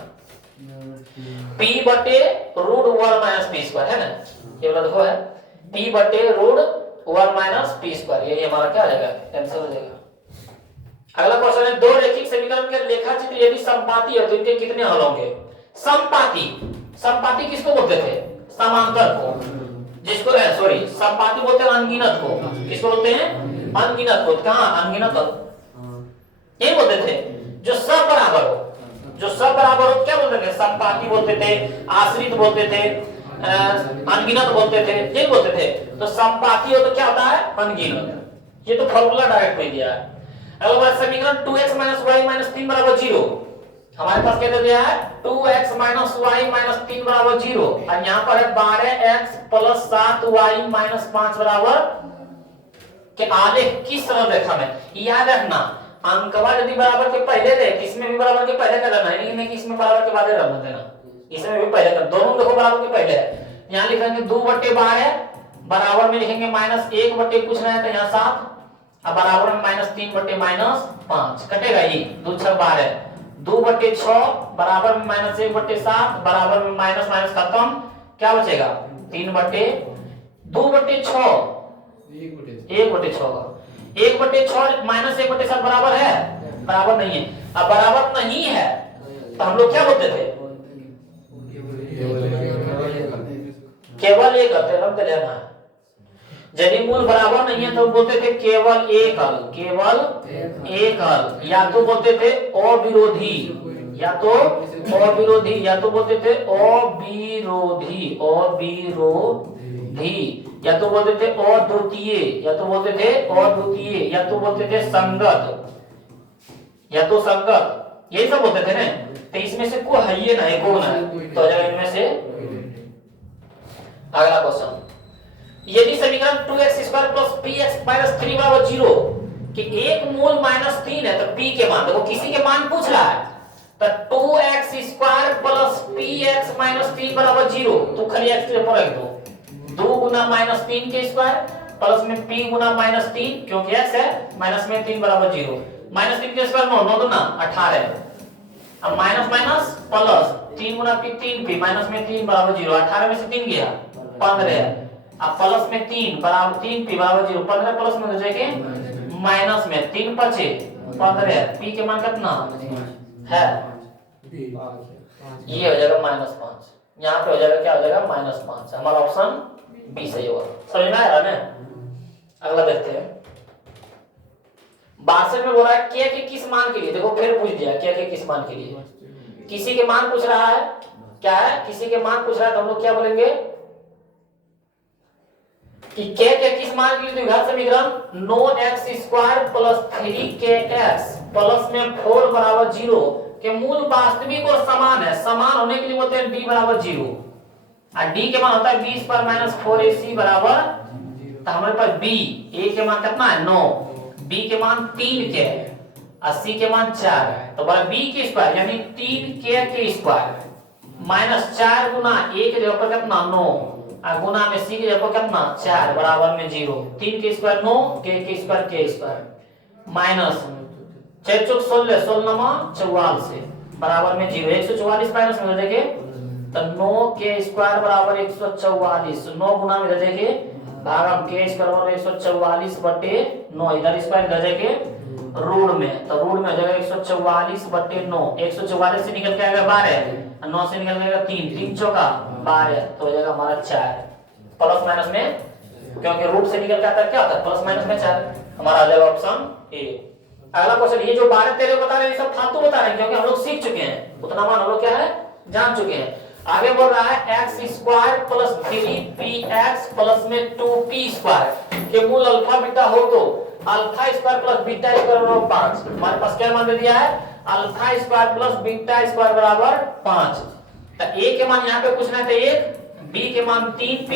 p बटे √1 माइनस p स्क्वायर है ना, ये वाला देखो है p बटे √1 माइनस p स्क्वायर, ये हमारा क्या आ जाएगा? आंसर हो जाएगा। अगला क्वेश्चन है, दो रैखिक समीकरण के रेखाचित्र यदि समपाती है तो इनके कितने हल होंगे? समपाती किसको बोलते थे? समांतर को, जिसको सॉरी समपाती बोलते हैं अनगिनत को, किसको बोलते हैं? अनगिनत को। कहां अनगिनत? ये बोलते थे जो सब बराबर हो, जो सब बराबर हो क्या बोलते थे? समपाती बोलते थे, आश्रित बोलते थे, अनगिनत बोलते थे, ये बोलते थे। तो समपाती हो तो क्या होता है? अनगिनत। ये तो फॉर्मूला डायरेक्ट दे दिया है। अगला बात, समीकरण 2x - y - 3 बराबर 0, हमारे पास क्या दे दिया है? 2x - y - 3 बराबर 0, और यहाँ पर है 12x + 7y - 5 बराबर के आलेख किस सरल रेखा में? याद रखना, अंकवा यदि बराबर के पहले रहे, इसमें भी बराबर के पहले कर देना है, नहीं कि इसमें बराबर के बाद रख देना, इसमें भी पहले कर, दोनों देखो बराबर के पहले है। यहाँ लिखेंगे 2/12 बराबर में लिखेंगे -1 बटे कुछ नहीं तो यहाँ 7, अब बराबर में -3 बटे -5 कटेगा, ये 2 6 12, 2/6 बराबर में -1 बटे 7 बराबर में माइनस माइनस खत्म, क्या बचेगा? 3 बटे 2/6 1/6, 1/6 माइनस 1/7 बराबर है? बराबर नहीं है। अब बराबर नहीं है तो हम लोग क्या बोलते थे? केवल एक करते, रख लेना। यदि मूल बराबर नहीं है तो बोलते थे केवल एक हल, केवल एक हल, या तो बोलते थे अविरोधी, या तो अविरोधी, या तो बोलते थे अविरोधी, अविरोधी, या तो बोलते थे अद्वितीय, या तो बोलते थे अद्वितीय, या तो बोलते थे संगत, या तो संगत, यही सब बोलते थे ना। तो इसमें से कोई है ये ना, एक हो ना, तो हो जाएगा इनमें से। अगला क्वेश्चन, यदि समीकरण 2x² + px - 3 = 0 कि एक मूल -3 है, तो p के मान देखो, किसी के मान पूछ रहा है, तो 2x² + px - 3 = 0, तो खाली x के ऊपर रख दो, 2 गुना -3 के स्क्वायर प्लस में p गुना -3, क्योंकि x है, माइनस में 3 = 0, -3 के स्क्वायर 9, 9 दूना 18, अब माइनस माइनस प्लस 3 गुना p 3p, माइनस में 3 = 0, 18 में से 3 गया 15, अब प्लस में 3 बराबर 3p = 0, 15 प्लस में हो जाएगा माइनस में 3 5 15, p के मान कितना है, ये हो जाएगा -5, यहाँ पे हो जाएगा, क्या हो जाएगा -5, हमारा ऑप्शन बी सही होगा। समझ में आ रहा है ना। अगला देखते हैं, 62 में बोल रहा है k के किस मान के लिए, देखो फिर पूछ दिया k के किस मान के लिए, किसी के मान पूछ रहा है, क्या है, किसी के मान पूछ रहा है, तो हम लोग क्या बोलेंगे कि k के किस मान के लिए द्विघात समीकरण 9x² + 3kx प्लस में 4 = 0 के मूल वास्तविक और समान है, समान होने के लिए बोलते हैं d = 0, और d के मान होता है b² - 4ac बराबर, तो हमारे पास b, a के मान कितना है 9, b के मान 3 के, और c के मान 4, तो बड़ा b के स्क्वायर यानी 3k के स्क्वायर माइनस 4 गुना a के जगह पर कितना 9, और गुना में c के जगह पर कितना 4 बराबर में 0, 3 के स्क्वायर 9, k के स्क्वायर माइनस 4 चौक 16, 16 नमा 44 बराबर में 0, 144 माइनस में हो जाएगा, तो 9k² बराबर 144, 9 गुना में हो जाएगा भागम k² बराबर 144 बटे 9, इधर स्क्वायर हो जाएगा रूट में, तो रूट में हो जाएगा 144 बटे 9, 144 से निकल के आएगा 12, 9 से निकल जाएगा 3, 3 चौका 12, तो हो जाएगा हमारा 4, प्लस माइनस में, क्योंकि रूट से निकल के आता है क्या होता है प्लस माइनस में 4, हमारा आ जाएगा ऑप्शन ए। अगला क्वेश्चन, ये जो 12 13 बता रहे हैं, ये सब फालतू बता रहे हैं, क्योंकि हम लोग सीख चुके हैं, उतना मान हम लोग क्या है जान चुके हैं। आगे बोल रहा है x² + 3px प्लस में 2p² के मूल अल्फा बीटा हो तो α² + β² = 5, हमारे पास क्या मान दे दिया है, α² + β² बराबर 5, तो a के मान यहाँ पे पूछना है, तो 1, b के मान 3p,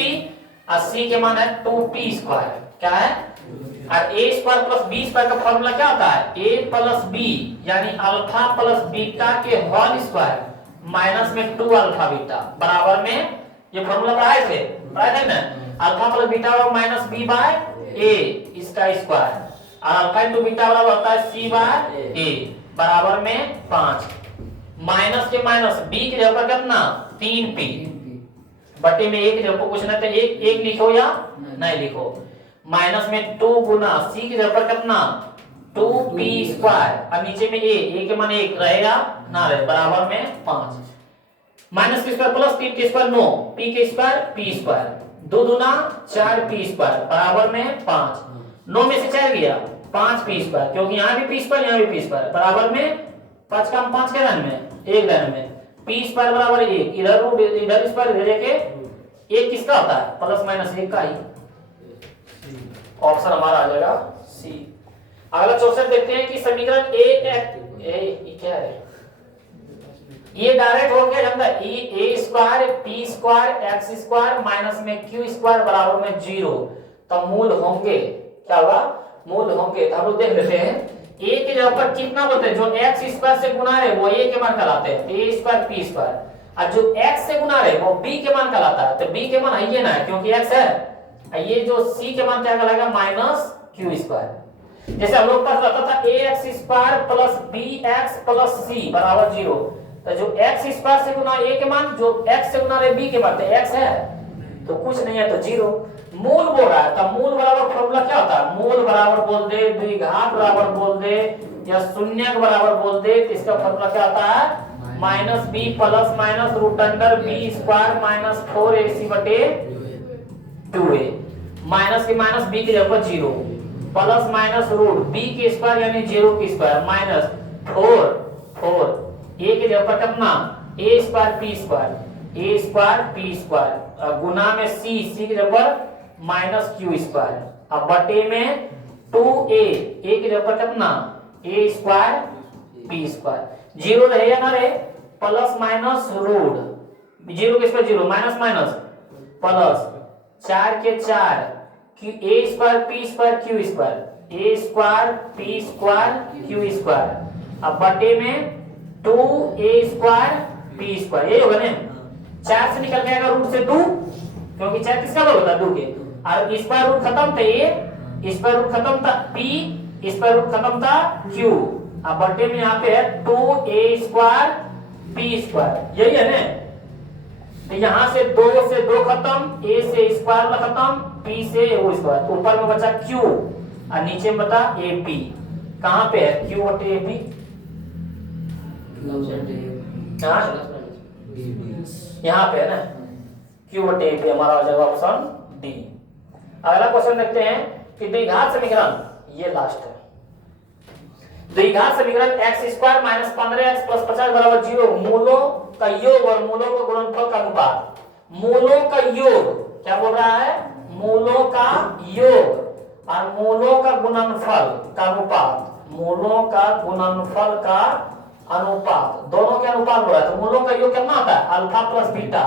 और c के मान है 2p², क्या है, और a² + b² का फॉर्मूला क्या होता है, a + b यानी अल्फा + बीटा के होल स्क्वायर माइनस में 2 अल्फा बीटा बराबर में, ये फॉर्मूला पढ़ाए थे ना, अल्फा + बीटा माइनस b/a इसका स्क्वायर, और अल्फा * बीटा बराबर होता है c/a बराबर में 5, माइनस के माइनस b की जगह पर कितना 3p बटे में 1 की जगह पर पूछना है, तो 1 लिखो या नहीं लिखो, माइनस में 2 गुना c की जगह पर कितना 2p², और नीचे में a के मान 1 रहेगा ना रहे बराबर में 5, माइनस के स्क्वायर प्लस 3 के स्क्वायर 9, p के स्क्वायर p², 2 दूना 4p² बराबर में 5, 9 में से 4 गया 5p², क्योंकि यहाँ भी p² यहाँ भी p² बराबर में 5 का 5 के लाइन में 1 लाइन में p² बराबर 1, इधर रूट इधर स्क्वायर भेजे के 1 किसका होता है प्लस माइनस 1 का ही, ऑप्शन हमारा आ जाएगा सी। अगला 64 देखते हैं कि समीकरण ये क्या है, ये डायरेक्ट हो गया हमदा a² p² x² माइनस में q² बराबर में 0, तो मूल होंगे, क्या होगा मूल होंगे, तो हम लोग देख लेते हैं a के जगह पर कितना बोलते हैं, जो x² से गुना है वो a के मान कहलाते हैं a² p², और जो x से गुना है वो b के मान कहलाता है, तो b के मान है ये ना, क्योंकि x है, ये जो c के मान क्या कहलाएगा माइनस q², जैसे हम लोग पढ़ रहा था ax² plus bx plus c बराबर 0, तो जो x² से गुना a के मान, जो x से गुना है b के मान, तो x है तो कुछ नहीं है तो 0, मूल बोल रहा है, तो मूल बराबर फॉर्मूला क्या होता है, मूल बराबर बोल दे, द्विघात बराबर बोल दे, या शून्य के बराबर बोल दे, तो इसका फॉर्मूला क्या होता है minus b plus minus root under b² minus 4ac बटे 2a, माइनस के माइनस b की जगह पर 0 प्लस माइनस रूट b के स्क्वायर यानी 0 की स्क्वायर माइनस 4 ए की जगह पर कितना ए स्क्वायर पी स्क्वायर, ए स्क्वायर पी स्क्वायर गुना में सी, सी की जगह पर माइनस क्यू स्क्वायर, अब बटे में 2a, ए की जगह पर कितना ए स्क्वायर पी स्क्वायर, जीरो रहे या ना रहे, प्लस माइनस रूट, जीरो किस पर जीरो, माइनस माइनस प्लस, 4 के 4 Q A square P square Q square, A square P square Q square, अब बटे में 2a स्क्वायर पी स्क्वायर, ये होगा ना, 4 से निकल जाएगा रूट से 2, क्योंकि 4 किसका लोग होता है 2 के, और स्क्वायर रूट खत्म था ए, स्क्वायर रूट खत्म था पी, स्क्वायर रूट खत्म था क्यू, अब बटे में यहाँ पे है 2a स्क्वायर पी स्क्वायर, यही है ना। तो यहाँ से 2 से 2 खत्म, a से स्क्वायर खत्म, p से वो स्क्वायर, ऊपर में बचा q और नीचे में बता ap, कहाँ पे है q बटे ap, यहाँ पे है ना, q बटे ap हमारा हो जाएगा ऑप्शन डी। अगला क्वेश्चन देखते हैं कि द्विघात समीकरण, ये लास्ट है, द्विघात समीकरण x square minus 15x plus 50 बराबर 0, मूलों का योग और मूलों का गुणनफल का अनुपात, मूलों का योग क्या बोल रहा है, मूलों का योग और मूलों का गुणनफल का अनुपात, मूलों का गुणनफल का अनुपात, दोनों के अनुपात हो रहा है, तो मूलों का योग कितना होता है अल्फा प्लस बीटा,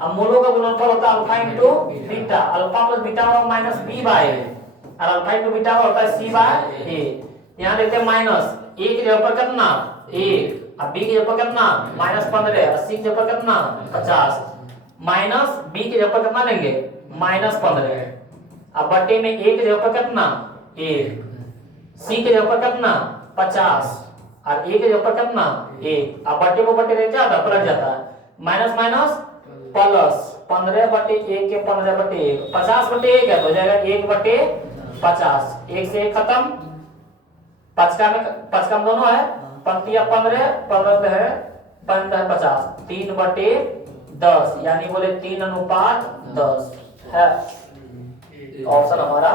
अब मूलों का गुणनफल होता है alpha into beta, alpha plus beta और माइनस बी बाय ए, और अल्फा इंटू बीटा होता है सी बाय ए। यहाँ देखते हैं माइनस ए की जगह पर कितना 1, अब बी की जगह पर कितना माइनस 15, और सी की जगह पर कितना 50, माइनस बी की जगह पर कितना लेंगे माइनस 15, अब बटे में ए की जगह पर कितना 1, सी की जगह पर कितना 50 और ए की जगह पर कितना 1, अब बटे को बटे में क्या होता है पलट जाता है, माइनस माइनस प्लस 15 बटे 1 के 15 बटे 1, 50 बटे 1 है तो हो जाएगा 1 बटे 50, 1 से 1 खत्म, 5 का दोनों है, पंक्तियां 15 15 है 15 50, 3 बटे 10 यानी बोले 3 अनुपात 10 है ऑप्शन हमारा।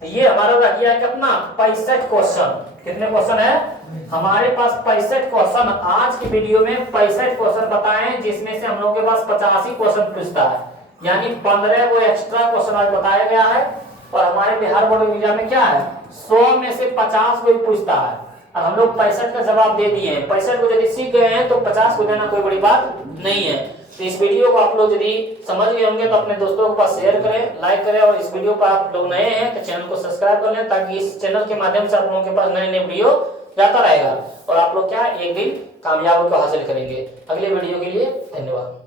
तो ये हमारा रह गया कितना 65 क्वेश्चन, कितने क्वेश्चन है हमारे पास 65 क्वेश्चन, आज की वीडियो में 65 क्वेश्चन बताए जिसमें से हम लोग के पास 85 क्वेश्चन पूछता है, यानी 15 वो एक्स्ट्रा क्वेश्चन आज बताया गया है, और हमारे बिहार बोर्ड एग्जाम में क्या है 100 में से 50 को ही पूछता है, और हम लोग 65 का जवाब दे दिए हैं, 65 को यदि सीख गए हैं तो 50 को देना कोई बड़ी बात नहीं है। तो इस वीडियो को आप लोग यदि समझ गए होंगे तो अपने दोस्तों के पास शेयर करें, लाइक करें, और इस वीडियो पर आप लोग नए हैं तो चैनल को सब्सक्राइब कर लें, ताकि इस चैनल के माध्यम से आप लोगों के पास नए नए वीडियो जाता रहेगा और आप लोग क्या एक दिन कामयाब को हासिल करेंगे। अगले वीडियो के लिए धन्यवाद।